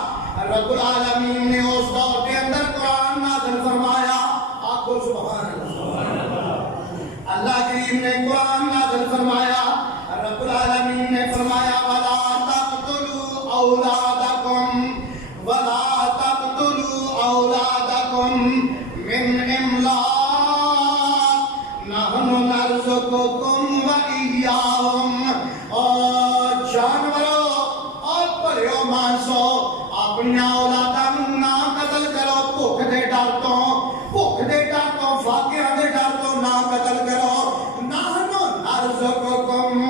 رب العالمین نے اس دور کے اندر قرآن نازل فرمایا. آکھو سبحان اللہ. اللہ کریم نے قرآن نازل فرمایا. رب العالمین نے فرمایا وَلَا تَقْتُلُوا أَوْلَادَكُمْ وَلَا تَقْتُلُوا أَوْلَادَكُمْ مِنْ إِمْلَاقٍ نَحْنُ نَرْزُقُكُمْ وَإِيَّاهُمْ. اور جانوروں اور پریوں مانسو اپنی اولاداں نہ قتل کرو بھوک دے ڈر تو. بھوک ਭੁੱਖ ਦੇ ਡਰ ਤੋਂ, ਫਾਕਿਆਂ ਦੇ ਡਰ ਤੋਂ ਨਾ ਕਤਲ ਕਰੋ। ਨਾਹਨੁ ਨਰਜ਼ੁਕੁਕੁਮ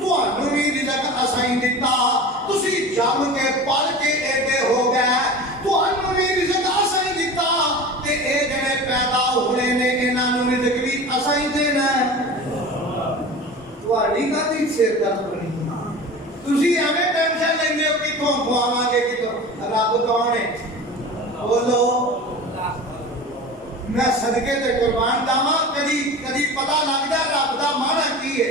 ਤੁਹਾਨੂੰ ਵੀ ਰਿਜ਼ਕ ਅਸਾਂ ਦਿੱਤਾ, ਤੁਸੀਂ ਜੰਮ ਕੇ ਪਲ ਕੇ ਏਡੇ ਹੋ ਗਏ, ਤੁਹਾਨੂੰ ਵੀ ਰਿਜ਼ਕ ਅਸਾਂ ਦਿੱਤਾ, ਤੇ ਇਹ ਜਿਹੜੇ ਪੈਦਾ ਹੋਣੇ ਨੇ ਇਹਨਾਂ ਨੂੰ ਰਿਜ਼ਕ ਵੀ ਅਸਾਂ ਹੀ ਦੇਣਾ। ਤੁਹਾਡੀ ਕਾਹਦੀ ਸਿਰ ਦਰਦ ਬਣੀ? ਤੁਸੀਂ ਐਵੇਂ ਟੈਨਸ਼ਨ ਲੈਂਦੇ ਹੋ ਕਿੱਥੋਂ ਖਵਾਵਾਂਗੇ, ਕਿੱਥੋਂ? ਰੱਬ ਕੌਣ ਹੈ? ਬੋਲੋ। ਮੈਂ ਸਦਕੇ ਤੇ ਕੁਰਬਾਨ ਜਾਵਾਂ, ਕਦੀ ਪਤਾ ਲੱਗਦਾ ਰੱਬ ਦਾ ਮਾਣਾ ਕੀ ਹੈ।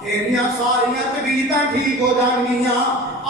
ਤੇਰੀਆਂ ਸਾਰੀਆਂ ਤਬੀਅਤਾਂ ਠੀਕ ਹੋ ਜਾਣਗੀਆਂ।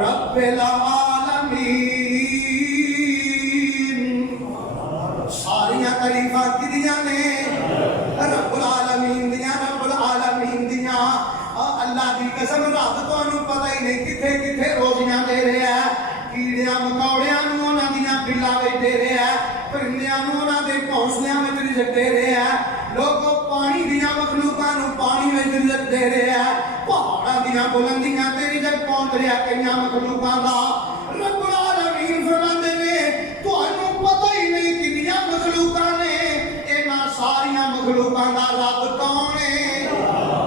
ਰੱਬਿਲ ਆਲਮੀਨ। ਸਾਰੀਆਂ ਤਾਰੀਫਾਂ ਕਿਹਦੀਆਂ ਨੇ? ਰੱਬੁਲ ਆਲਮੀਨ ਦੀਆਂ, ਰੱਬੁਲ ਆਲਮੀਨ ਦੀਆਂ। ਅੱਲਾਹ ਦੀ ਕਸਮ, ਰੱਬ ਤੁਹਾਨੂੰ ਪਤਾ ਹੀ ਨਹੀਂ ਕਿੱਥੇ ਕਿੱਥੇ ਰੋਜ਼ੀਆਂ ਦੇ ਰਿਹਾ, ਕੀੜਿਆਂ ਮਕੌੜਿਆਂ ਨੂੰ ਉਹਨਾਂ ਦੀਆਂ ਬਿੱਲਾਂ ਵਿੱਚ ਦੇ ਰਿਹਾ, ਪਰਿੰਦਿਆਂ ਨੂੰ ਉਹਨਾਂ ਦੇ ਘੋਂਸਲਿਆਂ ਵਿੱਚ ਰਿਜ਼ਕ ਦੇ ਰਿਹਾ, ਲੋਕੋ ਪਾਣੀ ਦੀਆਂ ਮਖਲੂਕਾਂ ਨੂੰ ਪਾਣੀ ਵਿੱਚ ਰਿਜ਼ਕ ਦੇ ਰਿਹਾ, ਪਹਾੜਾਂ ਦੀਆਂ ਬੁਲੰਦੀਆਂ ਤੇ ਰਿਜ਼ਕ ਪਹੁੰਚ ਰਿਹਾ ਕਈਆਂ ਮਖਲੂਕਾਂ ਦਾ। ਰੱਬੁਲ ਆਲਮੀਨ ਫਰਮਾਉਂਦੇ ਨੇ ਤੁਹਾਨੂੰ ਪਤਾ ਹੀ ਨਹੀਂ ਕਿੰਨੀਆਂ ਮਖਲੂਕਾਂ ਨੇ, ਇਹਨਾਂ ਸਾਰੀਆਂ ਮਖਲੂਕਾਂ ਦਾ ਰੱਬ ਕੌਣ ਹੈ?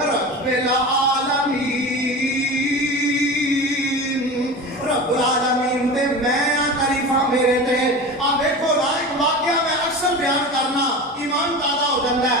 ਰੱਬਿਲ ਆਲਮੀਨ। ਰੱਬੁਲ ਆਲਮੀਨ ਤੇ ਮੈਂ ਆ ਤਾਰੀਫਾਂ ਮੇਰੇ ਤੇ। ਆ ਵੇਖੋ ਨਾ, ਇੱਕ ਵਾਕਿਆ ਮੈਂ ਅਕਸਰ ਬਿਆਨ ਕਰਨਾ, ਈਮਾਨ ਤਾਜ਼ਾ ਹੋ ਜਾਂਦਾ ਹੈ।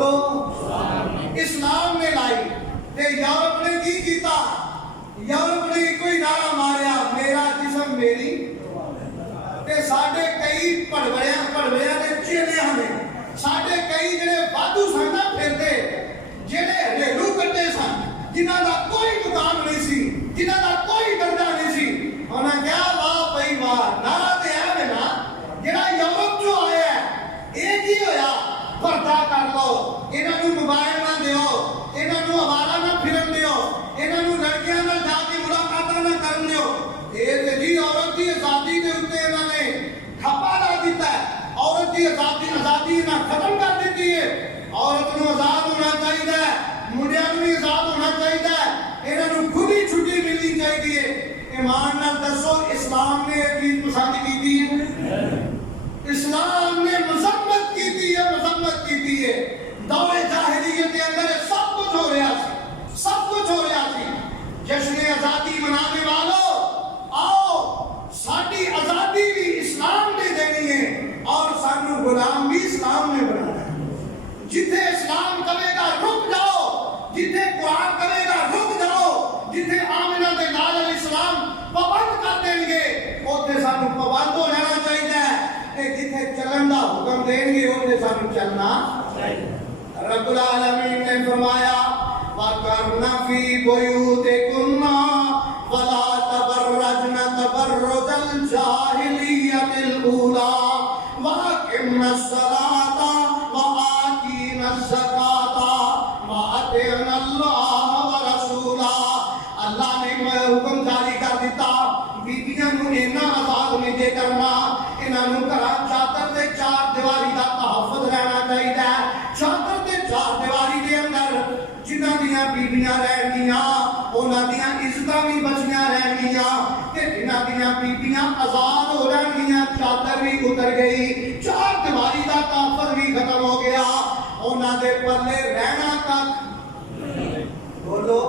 بولو اسلام نے لائی تے یورپ نے کی کیتا یورپ نے کوئی نعرہ ماریا میرا جسم میری تے ساڈے کئی پڑوڑیاں نے چیلے ہمیں ساڈے کئی جڑے وادو سن پھردے جڑے ہلیلو کٹے سن جنہاں دا کوئی مقام نہیں سی جنہاں دا کوئی درجہ نہیں سی انہاں کیا واہ بھائی واہ نعرہ تے ہے نا جڑا یورپ جو آیا ہے یہ کی ہویا پردہ کر لو انہاں نوں موبائل نہ دیو انہاں نوں آوارہ نہ پھرن دیو انہاں نوں لڑکیاں نال جا کے ملاقاتاں نہ کرن دیو اے تے جی عورت دی آزادی دے اوتے انہاں نے کھپا لا دیتا ہے عورت دی آزادی نہ ختم کر دیتی ہے عورت نوں آزاد ہونا چاہیے منڈیاں نوں بھی آزاد ہونا چاہیے انہاں نوں کھلی چھٹی ملنی چاہیے ایمان نال دسو اسلام نے یہ چیز پسند کیتی ہے اسلام نے مذمت کیتی ہے دور جاہلیت کے اندر سب کچھ ہو رہا سی جشن آزادی منانے والوں آؤ ساری آزادی بھی اسلام نے دینی ہے اور سانو غلام بھی اسلام نے بنانا ہے جتھے اسلام کہے گا رک جاؤ جتھے قرآن کہے گا رک جاؤ جتھے آمنہ دے نال علیہ السلام پابند کر دیں گے اوتھے سانو پابند ہو جانا چاہیے کہ جتھے چلن دا حکم دیں گے اوتھے سانو چلنا چاہیے رب العالمین نے فرمایا وَقَرْنَ فِي بُيُوتِكُنَّ وَلَا تَبَرَّجْنَ تَبَرُّجَ الْجَاهِلِيَّةِ الْأُولَى وَأَقِمْنَ الصَّلَاةَ وَآتِينَ الزَّكَاةَ وَأَطِعْنَ اللَّهَ وَرَسُولَهُ اللہ نے حکم جاری کر دیتا بیبیاں نوں اینا آزاد نہیں دے کرنا انہاں نوں گھراں چادر تے چار دیواری دا تحفظ رہنا چاہیے چادر تے چار دیواری دے اندر جنہاں دیاں بیبیاں رہ گیاں انہاں دیاں عزتاں بھی بچیاں رہ گیاں تے جنہاں دیاں بیبیاں آزاد ہو رہ گیاں چادر بھی اتر گئی چار دیواری دا تحفظ بھی ختم ہو گیا انہاں دے پلے رہنا تک بولو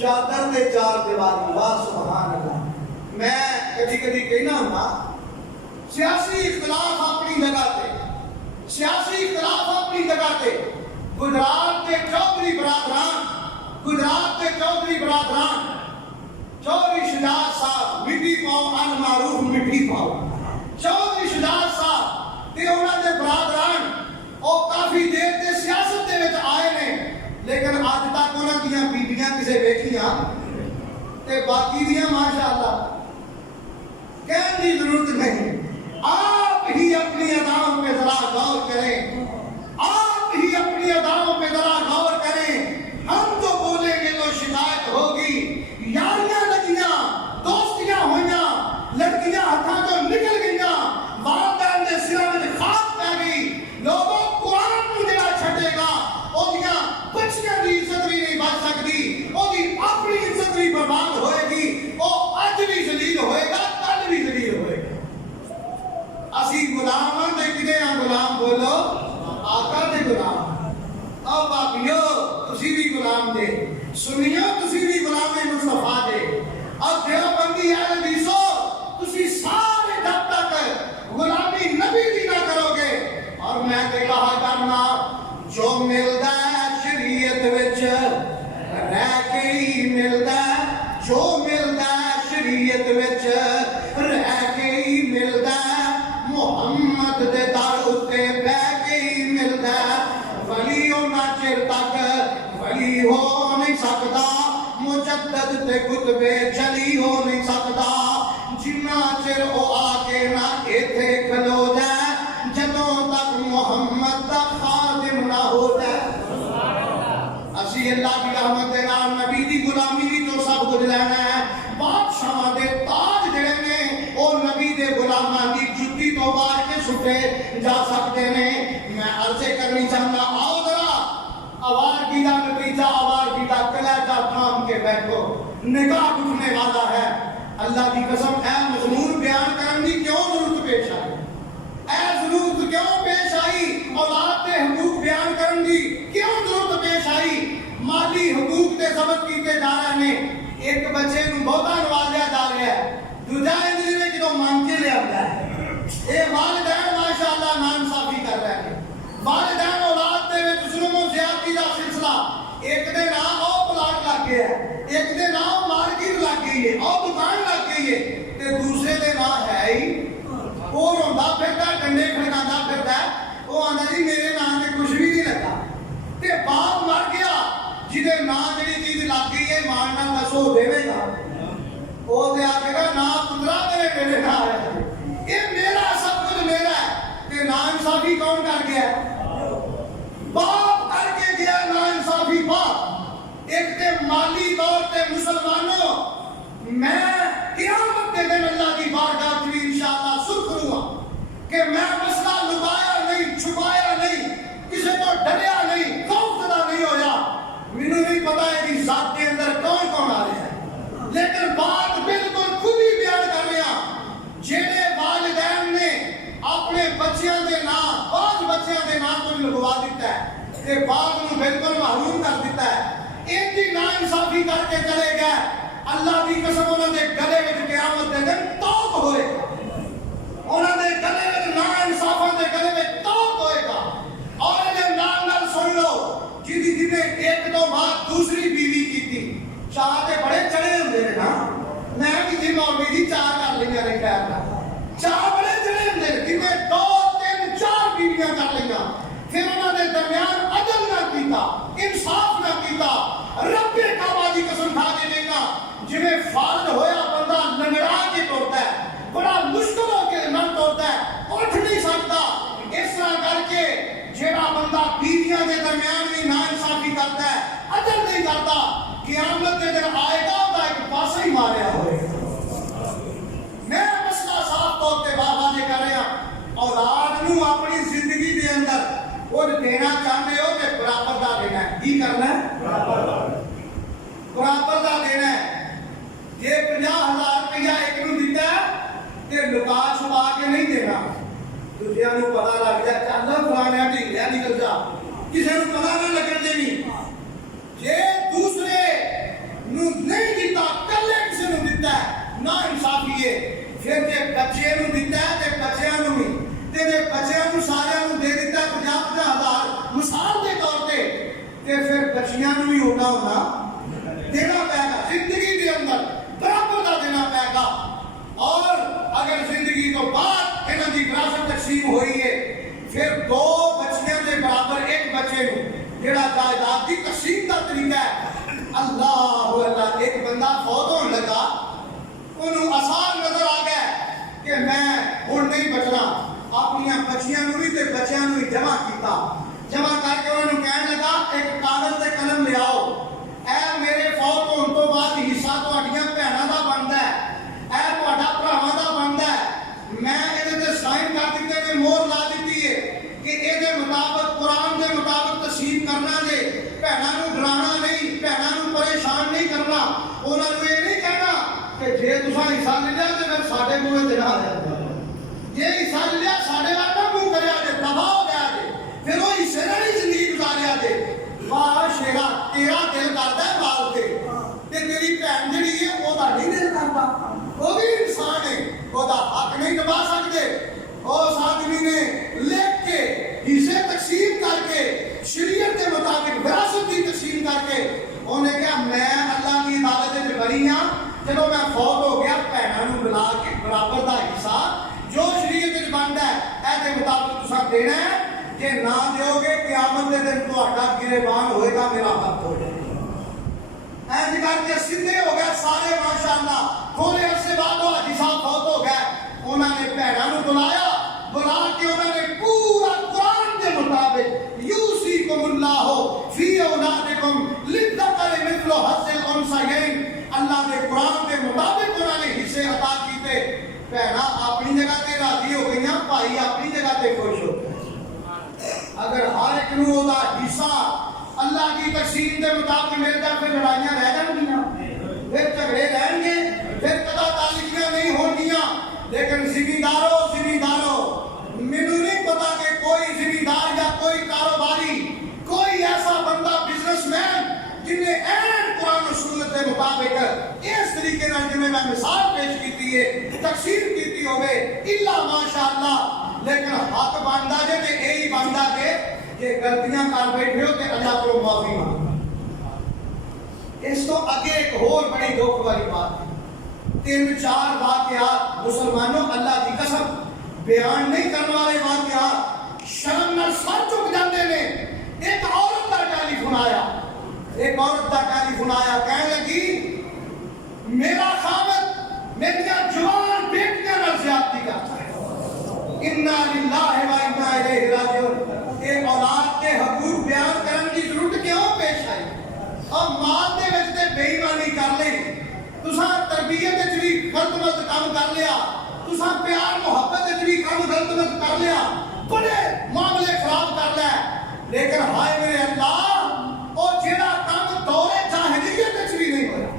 چادر دے چار دیواری واہ سبحان اللہ میں کبھی کہنا ہوں سیاسی اختلاف اپنی جگہ تے گجرات کے چودھری برادران چودھری شجاعت صاحب مٹی پاؤ المعروف مٹی پاؤ چودھری شجاعت صاحب تے انہاں دے برادران او کافی دیر تے سیاست دے وچ آئے نے لیکن اج تک انہاں دیاں بیبیاں کسے ویکھیاں تے باقی دیاں ماشاءاللہ کہنے کی ضرورت نہیں آپ ہی اپنی اداؤں پہ ذرا غور کریں آپ ہی اپنی اداؤں پہ ذرا غور کریں ہم تو بولیں گے تو شکایت ہوگی یاریاں لگیاں دوستیاں ہوئیاں لڑکیاں ہاتھاں تو نکل گئیاں والدین دے سراں وچ خاک پہ گئی لوگوں قرآن نوں جڑا چھڈے گا اودیاں بچیاں دی عزت بھی نہیں بچ سکتی اودی اپنی عزت بھی برباد ہوئے گی او اج بھی ذلیل ہوئے گا کل بھی ذلیل ہوئے گا اسی غلاماں دے کدے ہاں غلام بولو آقا دے غلام او باقیو تسی بھی غلام دے سنیو تسی بھی غلام مصطفیٰ دے اب دیوبندی اہل حدیثو تسی سارے جب تک غلامی نبی دی نہ کرو گے اور میں تے کہا کرنا جو ملدا ہے شریعت وچ رہ کے ہی ملدا ہے جو ملدا ہے شریعت وچ رہ کے ہی ملدا ہے محمد دے در اتے بہ کے ہی ملدا ہے ولی ہونا چر تک ولی ہو نہیں سکتا مجدد تے کتب جلی ہو نہیں سکتا جنہ چر او آ کے نہ ایتھے کھلو جائے جدوں تک محمد دا خادم نہ ہو جائے اسی اللہ کی رحمت دے نال نبی دی غلامی بھی تو سب کچھ لینا ہے بادشاہ دے تاج جڑے نے او نبی دے غلاماں دی جُتی تو وار کے سٹے جا سکتے نے میں عرض کرنی چاہتا آؤ ذرا آوارگی دا نتیجہ آوارگی دا کلیجہ تھام کے بیٹھو نگاہ اٹھنے والا ہے اللہ کی قسم اے مضمون بیان کرن دی کیوں ضرورت پیش آئی اے ضرورت کیوں پیش آئی اولاد کے حقوق بیان کرن دی کیوں ضرورت پیش آئی مالی حقوق تے ضبط کیتے جا رہے ہیں ایک بچے نو بہتا نوازیا جا رہا ہے دوجا انجلی نے جدوں مان کے لے آتا ہے اے والدین ماشاءاللہ نام صافی کر رہے ہیں والدین اولاد دے گیا ہے، ایک دے نام مارکیٹ لگ گئی ہے اور دکان لگ گئی ہے تے دوسرے دے نام ہے ہی وہ روندا پھردا ڈنڈے کھڑکاندا پھردا وہ آندا جی میرے نام تے کچھ بھی نہیں لگا تے باپ مر گیا جہدے نام جڑی چیز لگ گئی ہے مان نال دسو دیوے گا وہ تے آکھے گا نا پترا میرے نام ہے یہ میرا سب کچھ میرا ہے تے نا انصافی کون کر گیا باپ کر کے گیا نا انصافی باپ ایک تے مالی طور تے مسلمانوں میں قیامت کے دن اللہ کی بارگاہ میں انشاءاللہ سر کروں گا کہ میں مسئلہ لکایا نہیں چھپایا نہیں کسی کو ڈریا نہیں خوف زدہ نہیں ہویا مینوں نہیں پتا ہے کہ ذات کے اندر کون کون آ رہا ہے لیکن بات بالکل خود ہی بیان کر رہا جہے والدین نے اپنے بچیاں دے نام بعض بچیاں دے نام کو لگوا دیتا ہے کہ بعض نو بالکل محروم کر دیتا ہے ایک دی نا انصافی کر کے چلے گئے اللہ کی قسم انہوں نے گلے میں قیامت دے دن توق ہوئے گا انہوں نے گلے میں نا انصافوں دے گلے میں توق ہوئے گا اور انہیں نام نال سن لو جنہیں ایک دو بعد دوسری بیوی کی تھی چاہتے بڑے چڑے ہوندے نے نا میں کسی مولوی دی چار کر لیا نہیں کرنا چار بڑے چڑے ہوندے جنہیں دو تین چار بیویاں کر لیا پھر انہوں نے درمیان عدل نہ کیتا انصاف نہ کیتا رب کعبہ دی قسم کھا کے دینا جنہیں فارغ ہویا بندہ لنگڑا کے توڑتا ہے بڑا مشکل ہو کے نہ توڑتا ہے اٹھ نہیں سکتا اس طرح کر کے جیڑا بندہ بیویاں کے درمیان بھی نا انصافی کرتا ہے عدل نہیں کرتا قیامت کے دن آئے گا ہوتا ایک پاسے ہی ماریا ہوئے میں مسئلہ صاف طور پہ بابا نے کر رہا اولاد نو اپنی زندگی دے اندر وہ دینا چاہتے ہو کہ برابر دا دینا ہے کی کرنا ہے برابر دا دینا ہے یہ 50,000 روپیہ ایک نو دیتا ہے کہ لکا چھپا کے نہیں دینا دوسرے نو پتا لگ جائے چاہتا فلانے ڈھیلیا نکل جا کسی نو پتا نہ لگن دینی جے دوسرے نو نہیں دیتا کلے کسی نو دیتا ہے نا انصافی ہے پھر جے بچے نو دیتا ہے تے بچیاں نو بھی تے جے بچیاں نو سارے نو دے دیتا ہے 50,000 مثال دے طور تے پھر بچیاں نو بھی ہونا ہونا دینا پائے گا زندگی دے اندر برابر دا دینا پائے گا اور اگر زندگی تو بعد انہاں دی وراثت تقسیم ہوئی ہے پھر دو بچیاں دے برابر ایک بچے نو جڑا جائیداد دی تقسیم دا طریقہ ہے اللہ ایک بندہ فوت ہونے لگا انہوں آسان نظر آ گیا کہ میں ہن نہیں بچنا اپنی بچیاں نو بھی تے بچیاں نو بھی جمع کیتا جمع کر کے انہوں نے کہنے لگا ایک کاغذ تے قلم لے آؤ اے میرے فوت ہونے تو بعد حصہ تہاڈیاں بھیناں دا بندا ہے اے تہاڈا بھراواں دا بندا ہے میں ایں تے سائن کر دتے تے مہر لا دتی ہے کہ ایں دے مطابق قرآن دے مطابق تقسیم کرنا جے بھیناں نو ڈرانا نہیں بھیناں نو پریشان نہیں کرنا انہاں نو یہ نہیں کہنا کہ جے تساں حصہ لے لیا تے پھر ساڈے منہ تے نہ آ جائے جے حصہ لے لیا ساڈے ورگا منہ کریا جے دبا ہو گیا جے پھر وہ حصے نال ہی زندگی گزاریا جے واہ شیرا تیرا دل کرتا ہے مال تے تیری بھین جڑی ہے وہ دا نہیں دل کرتا وہ بھی انسان ہے وہ دا حق نہیں دبا سکتے اس آدمی نے لکھ کے حصے تقسیم کر کے شریعت کے مطابق وراثت کی تقسیم کر کے انہیں کہا میں اللہ کی عدالت میں بری ہاں چلو میں فوت ہو گیا بھیناں نو بلا کے برابر دا حصہ جو شریعت میں بنتا ہے ایسے مطابق تساں دینا ہے کہ نہ دیو گے قیامت کے دن تہاڈا گریبان ہوئے گا میرا حق ہو جائے گا ایسے کر کے سیدھے ہو گئے سارے ماشاءاللہ تھوڑے عرصے بعد وہ حاجی صاحب فوت ہو گئے انہوں نے بھیناں نو بلا کے انہوں نے پورا قرآن کے مطابق یوصیکم اللہ فی اولادکم للذکر مثل حظ الانثیین اللہ کے قرآن کے مطابق انہوں نے حصے عطا کیتے بھیناں اپنی جگہ تے راضی ہو گئیاں بھائی اپنی جگہ تے خوش ہو گئے اگر ہر ایک نو دا حصہ اللہ کی تقسیم کے مطابق ملتا پھر لڑائیاں رہ جان گیاں پھر جھگڑے رہن گے پھر قضا تعلقیاں نہیں ہون گیاں لیکن ذمہ دارو مینوں نہیں پتا کہ کوئی ذمہ دار یا کوئی کاروباری کوئی ایسا بندہ بزنس مین جنہیں این قرآن و سنت کے مطابق اس طریقے نال جنہیں میں مثال پیش کیتی ہے تقسیم کیتی ہوئے الا ماشاءاللہ لیکن حق بندا جے تے یہی بندا کہ غلطیاں کر بیٹھے ہو تے اللہ کو معافی مانگو اس تو اگے ایک اور بڑی دکھ والی بات ہے. 3-4 واقعات مسلمانوں اللہ کی قسم بیان نہیں کرنے والے واقعات شرم نال سر چک جاندے نے. ایک عورت کا ٹیلی فون آیا, ایک عورت کا ٹیلی فون آیا, کہنے لگی میرا خاوند میری جوان بیٹیاں نال زیادتی کرتا ہے. انا للہ و انا الیہ راجعون. اے اولاد کے حقوق بیان کرن کی ضرورت کیوں پیش آئی؟ اور مال دے وچ تے بے ایمانی کر لئی, تساں تربیت وچ بھی غلط ملت کام کر لیا, تساں پیار محبت وچ بھی کام غلط ملت کر لیا, بڑے معاملے خراب کر لے. لیکن ہائے میرے اللہ, او جیڑا کام دور جاہلیت وچ بھی نہیں ہویا,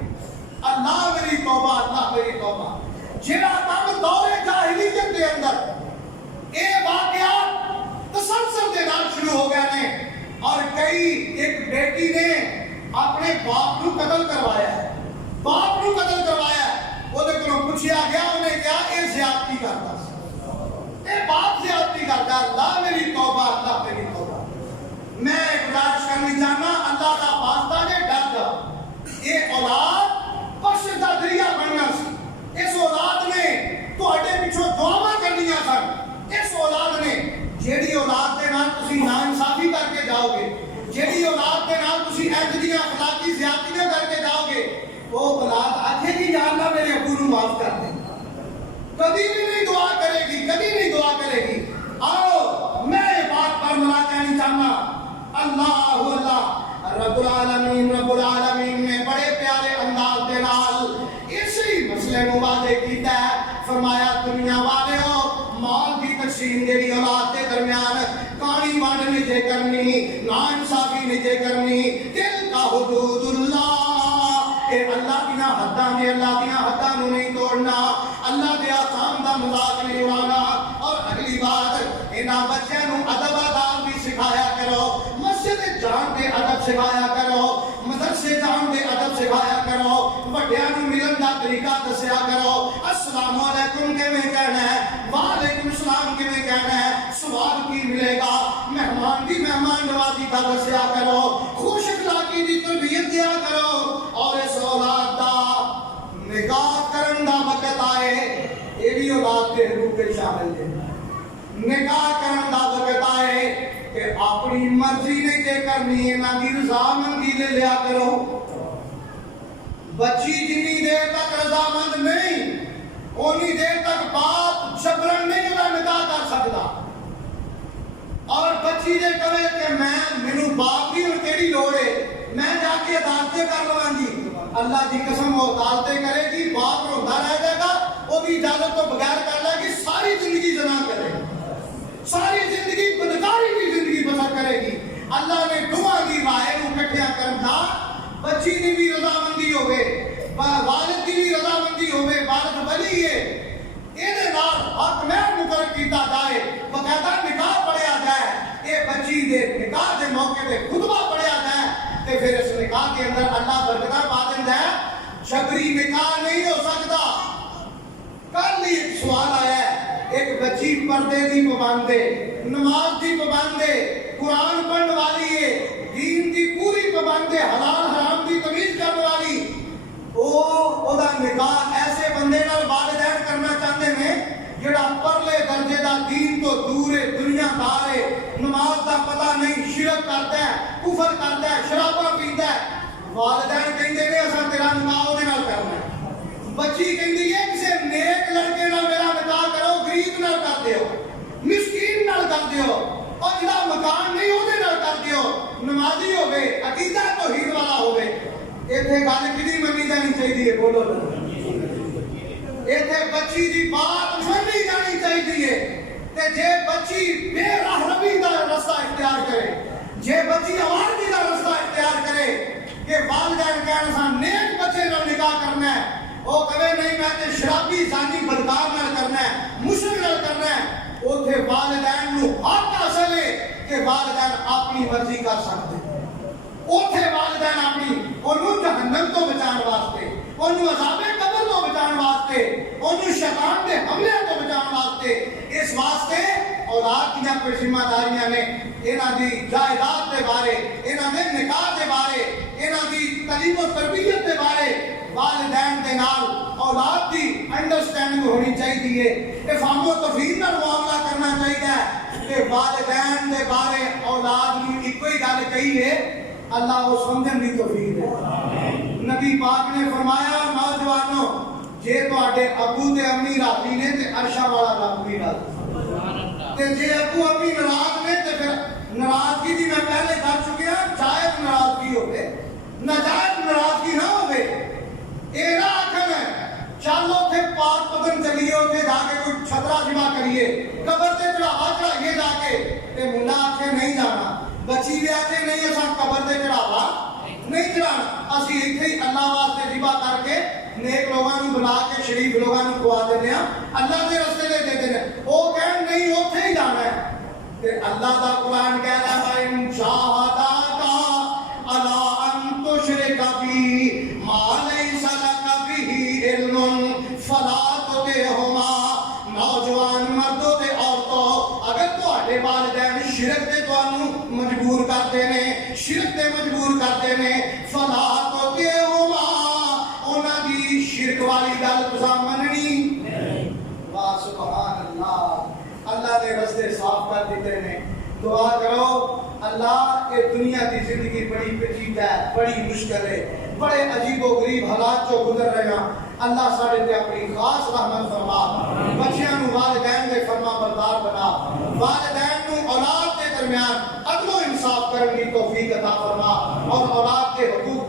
اللہ میری توبہ, اللہ میری توبہ, جیڑا کام دور جاہلیت دے اندر اے واقعات تسلسل دے نال شروع ہو گئے نے. اور کئی ایک بیٹی نے اپنے باپ کو قتل کروایا ہے, باپ کو قتل کروایا ہے. وہ کولوں پوچھا گیا, انہیں کہا اے زیادتی کرتا سی, اے باپ زیادتی کرتا. اللہ میری توبہ, اللہ میری توبہ. میں گزارش کرنی چاہنا اللہ کا واسطہ نے ڈر جا. یہ اولاد بخشش دا ذریعہ بننا سی. اس اولاد نے تواڈے پیچھے دعاواں کرنیاں سن. اس اولاد نے جیڑی اولاد دے نال تسی ناانصافی کر کے جاؤ گے, جیڑی اولاد دے نال تسی اجدیاں اخلاقی زیادتیاں کر کے جاؤ گے, وہ اولاد آکھے گی یا اللہ میرے ابو نوں معاف کر دے. کبھی بھی نہیں دعا کرے گی, کبھی نہیں دعا کرے گی. آؤ میں یہ بات پر ملا کہنی چاہنا, اللہ اللہ رب العالمین نے بڑے پیارے انداز دے نال اسی مسئلے کو واضح کیتا ہے. فرمایا دنیا والے ہو, مال کی تقسیم جیڑی اولاد کے درمیان کہانی وانڈ نہیں جے کرنی, ناانصافی نہیں جے کرنی, دل کا حدود اللہ, اے اللہ دیاں حداں نے, اللہ دیاں حداں نوں نہیں توڑنا, اللہ دے احکام دا مذاق نہیں اڑانا. اور اگلی بات, انہاں بچیاں نوں ادب آداب بھی سکھایا کرو, مسجد جان دے ادب سکھایا کرو, مدرسے جان دے ادب سکھایا کرو, بڑیاں نوں ملن دا طریقہ دسیا کرو. السلام علیکم کیویں کہنا ہے, وعلیکم السلام کیویں کہنا ہے, سوال کی ملے گا, مہمان دی مہمان نوازی کا دسیا کرو, خوش اخلاقی دی تربیت دیا کرو. اور اس اولاد دا نکاح کرن دا وقت آئے, یہ بھی اولاد کے حقوق کے شامل ہے. نکاح کرن دا وقت آئے کہ اپنی مرضی نہیں جے کرنی, انہاں دی رضامندی لے لیا کرو. بچی جنی دیر تک رضامند نہیں, اونی دیر تک باپ جبرن نہیں انہاں نکاح کر سکتا. اور بچی دے کہے کہ مینوں باپ دی ہن کیڑی لوڑ ہے, میں جا کے عدالتیں کر لواں گی. اللہ دی قسم وہ عدالتیں کرے گی, باپ روندا رہ جائے گا, وہ بھی اجازت تو بغیر کر لے گی, ساری زندگی زنا کرے گی, ساری زندگی بدکاری کی زندگی بسر کرے گی. اللہ نے دعا دی رائے نوں اکٹھیا کرنا, بچی دی بھی رضامندی ہوے, والد دی بھی رضامندی ہوے, والد ولی ہے, یہ نال حق مہر مقرر کیتا جائے, باقاعدہ نکاح پڑھیا جائے, یہ بچی دے نکاح دے موقع تے خطبہ پڑھیا جائے, تے پھر اس نکاح کے اندر اللہ برکتاں پا دیندا ہے. جبری نکاح نہیں ہو سکتا. کل ہی ایک سوال آیا ہے, ایک بچی پردے دی پابند ہے, نماز دی پابند ہے, قرآن پڑھنے والی ہے, دین دی پوری پابند ہے, حلال حرام دی تمیز کرنے والی, او دا نکاح ایسے بندے نال والدین کرنا چاہتے ہیں جڑا پرلے درجے دا دین تو دور ہے, دنیا دار ہے, نماز دا پتہ نہیں, شرک کرتا ہے, کفر کرتا ہے, شراباں پیندا ہے. والدین کہندے نے اساں تیرا نکاح اودے نال کرنا ہے. بچی کہندی ہے کسے نیک لڑکے نال میرا نکاح کرو, غریب نال کر دیو, مسکین نال کر دیو, اور جڑا مکان نہیں اودے نال کر دیو, نمازی ہوے, عقیدہ توحید والا ہوے. ایتھے گل کدی منی جانی چاہیے, بولو ایتھے بچی دی بات منی جانی چاہیے. تے جے بچی بے راہ روی دا رستہ اختیار کرے, جے بچی آوارگی دا رستہ اختیار کرے کہ والدین کہن سا نیک بچے نال نکاح کرنا ہے, وہ کہے نہیں میں تے شرابی زانی بدکار نال کرنا ہے, مشرک نال کرنا ہے, اوتھے والدین نو حق حاصل ہے کہ والدین اپنی مرضی کر سکتے. اوتھے والدین اپنی اونوں جہنم تو بچان واسطے, اونوں عذاب قبر تو بچان واسطے, اونوں شیطان دے حملے تو بچان واسطے, اس واسطے اولاد کی کوئی ذمہ داریاں نے, انہاں دی جائیداد دے بارے, انہاں دے نکاح دے بارے, انہاں دی تعلیم و تربیت کے بارے والدین کے نال اولاد کی انڈرسٹینڈنگ ہونی چاہیے کہ فہم و تفہیم نال معاملہ کرنا چاہیے کہ والدین کے بارے اولاد نے ایک ہی گل کہی ہے اللہ وہ سمجھن دی توفیق ہے نبی پاک نے فرمایا نوجوانوں جے تواڈے ابو تے امی راضی نے تے عرشاں والا رب بھی راضی تے جے ابو امی ناراض نے تے پھر ناراضگی دی میں پہلے کر چکیا جائز ناراضگی ہوے ناجائز ناراضگی نہ ہوے اے نہ آکھن چلو تے پاک پتن چلیے اوتھے جا کے کوئی چھترا جمع کریے قبر تے چڑھاوا چڑھائیے جا کے تے ملا آکھے نہیں جانا بچی بھی آکھے نہیں اساں قبر تے چڑھاوا نہیں چڑھانا اسی ایتھے ہی اللہ واسطے ذبح کر کے نیک لوگاں نوں بلا کے شریف لوگاں نوں کھوا دیندے ہاں اللہ دے راستے دے دے دیندے او کہن نہیں اوتھے ہی جانا ہے تے اللہ دا قرآن کہہ رہا ہے ان شاہداکا الا ان تشرک بی ما لیس لک بہ علم فلا تطعہما نوجوان مردوں تے عورتوں اگر تواڈے والدین شرک تے تانوں مجبور کرتے نے شرک تے مجبور کرتے نے فلا تطعہما انہاں دی شرک والی گل تساں مننی واہ سبحان اللہ اللہ نے رستے صاف کر دیتے ہیں دعا کرو اللہ یہ دنیا کی زندگی بڑی پیچیدہ ہے بڑی مشکل ہے بڑے عجیب و غریب حالات جو گزر رہے ہیں اللہ ساڑھے تے اپنی خاص رحمت فرما بچیاں نو والدین دے فرما بردار بنا والدین نو اولاد کے درمیان عدل و انصاف کرنے کی توفیق عطا فرما اور اولاد کے حقوق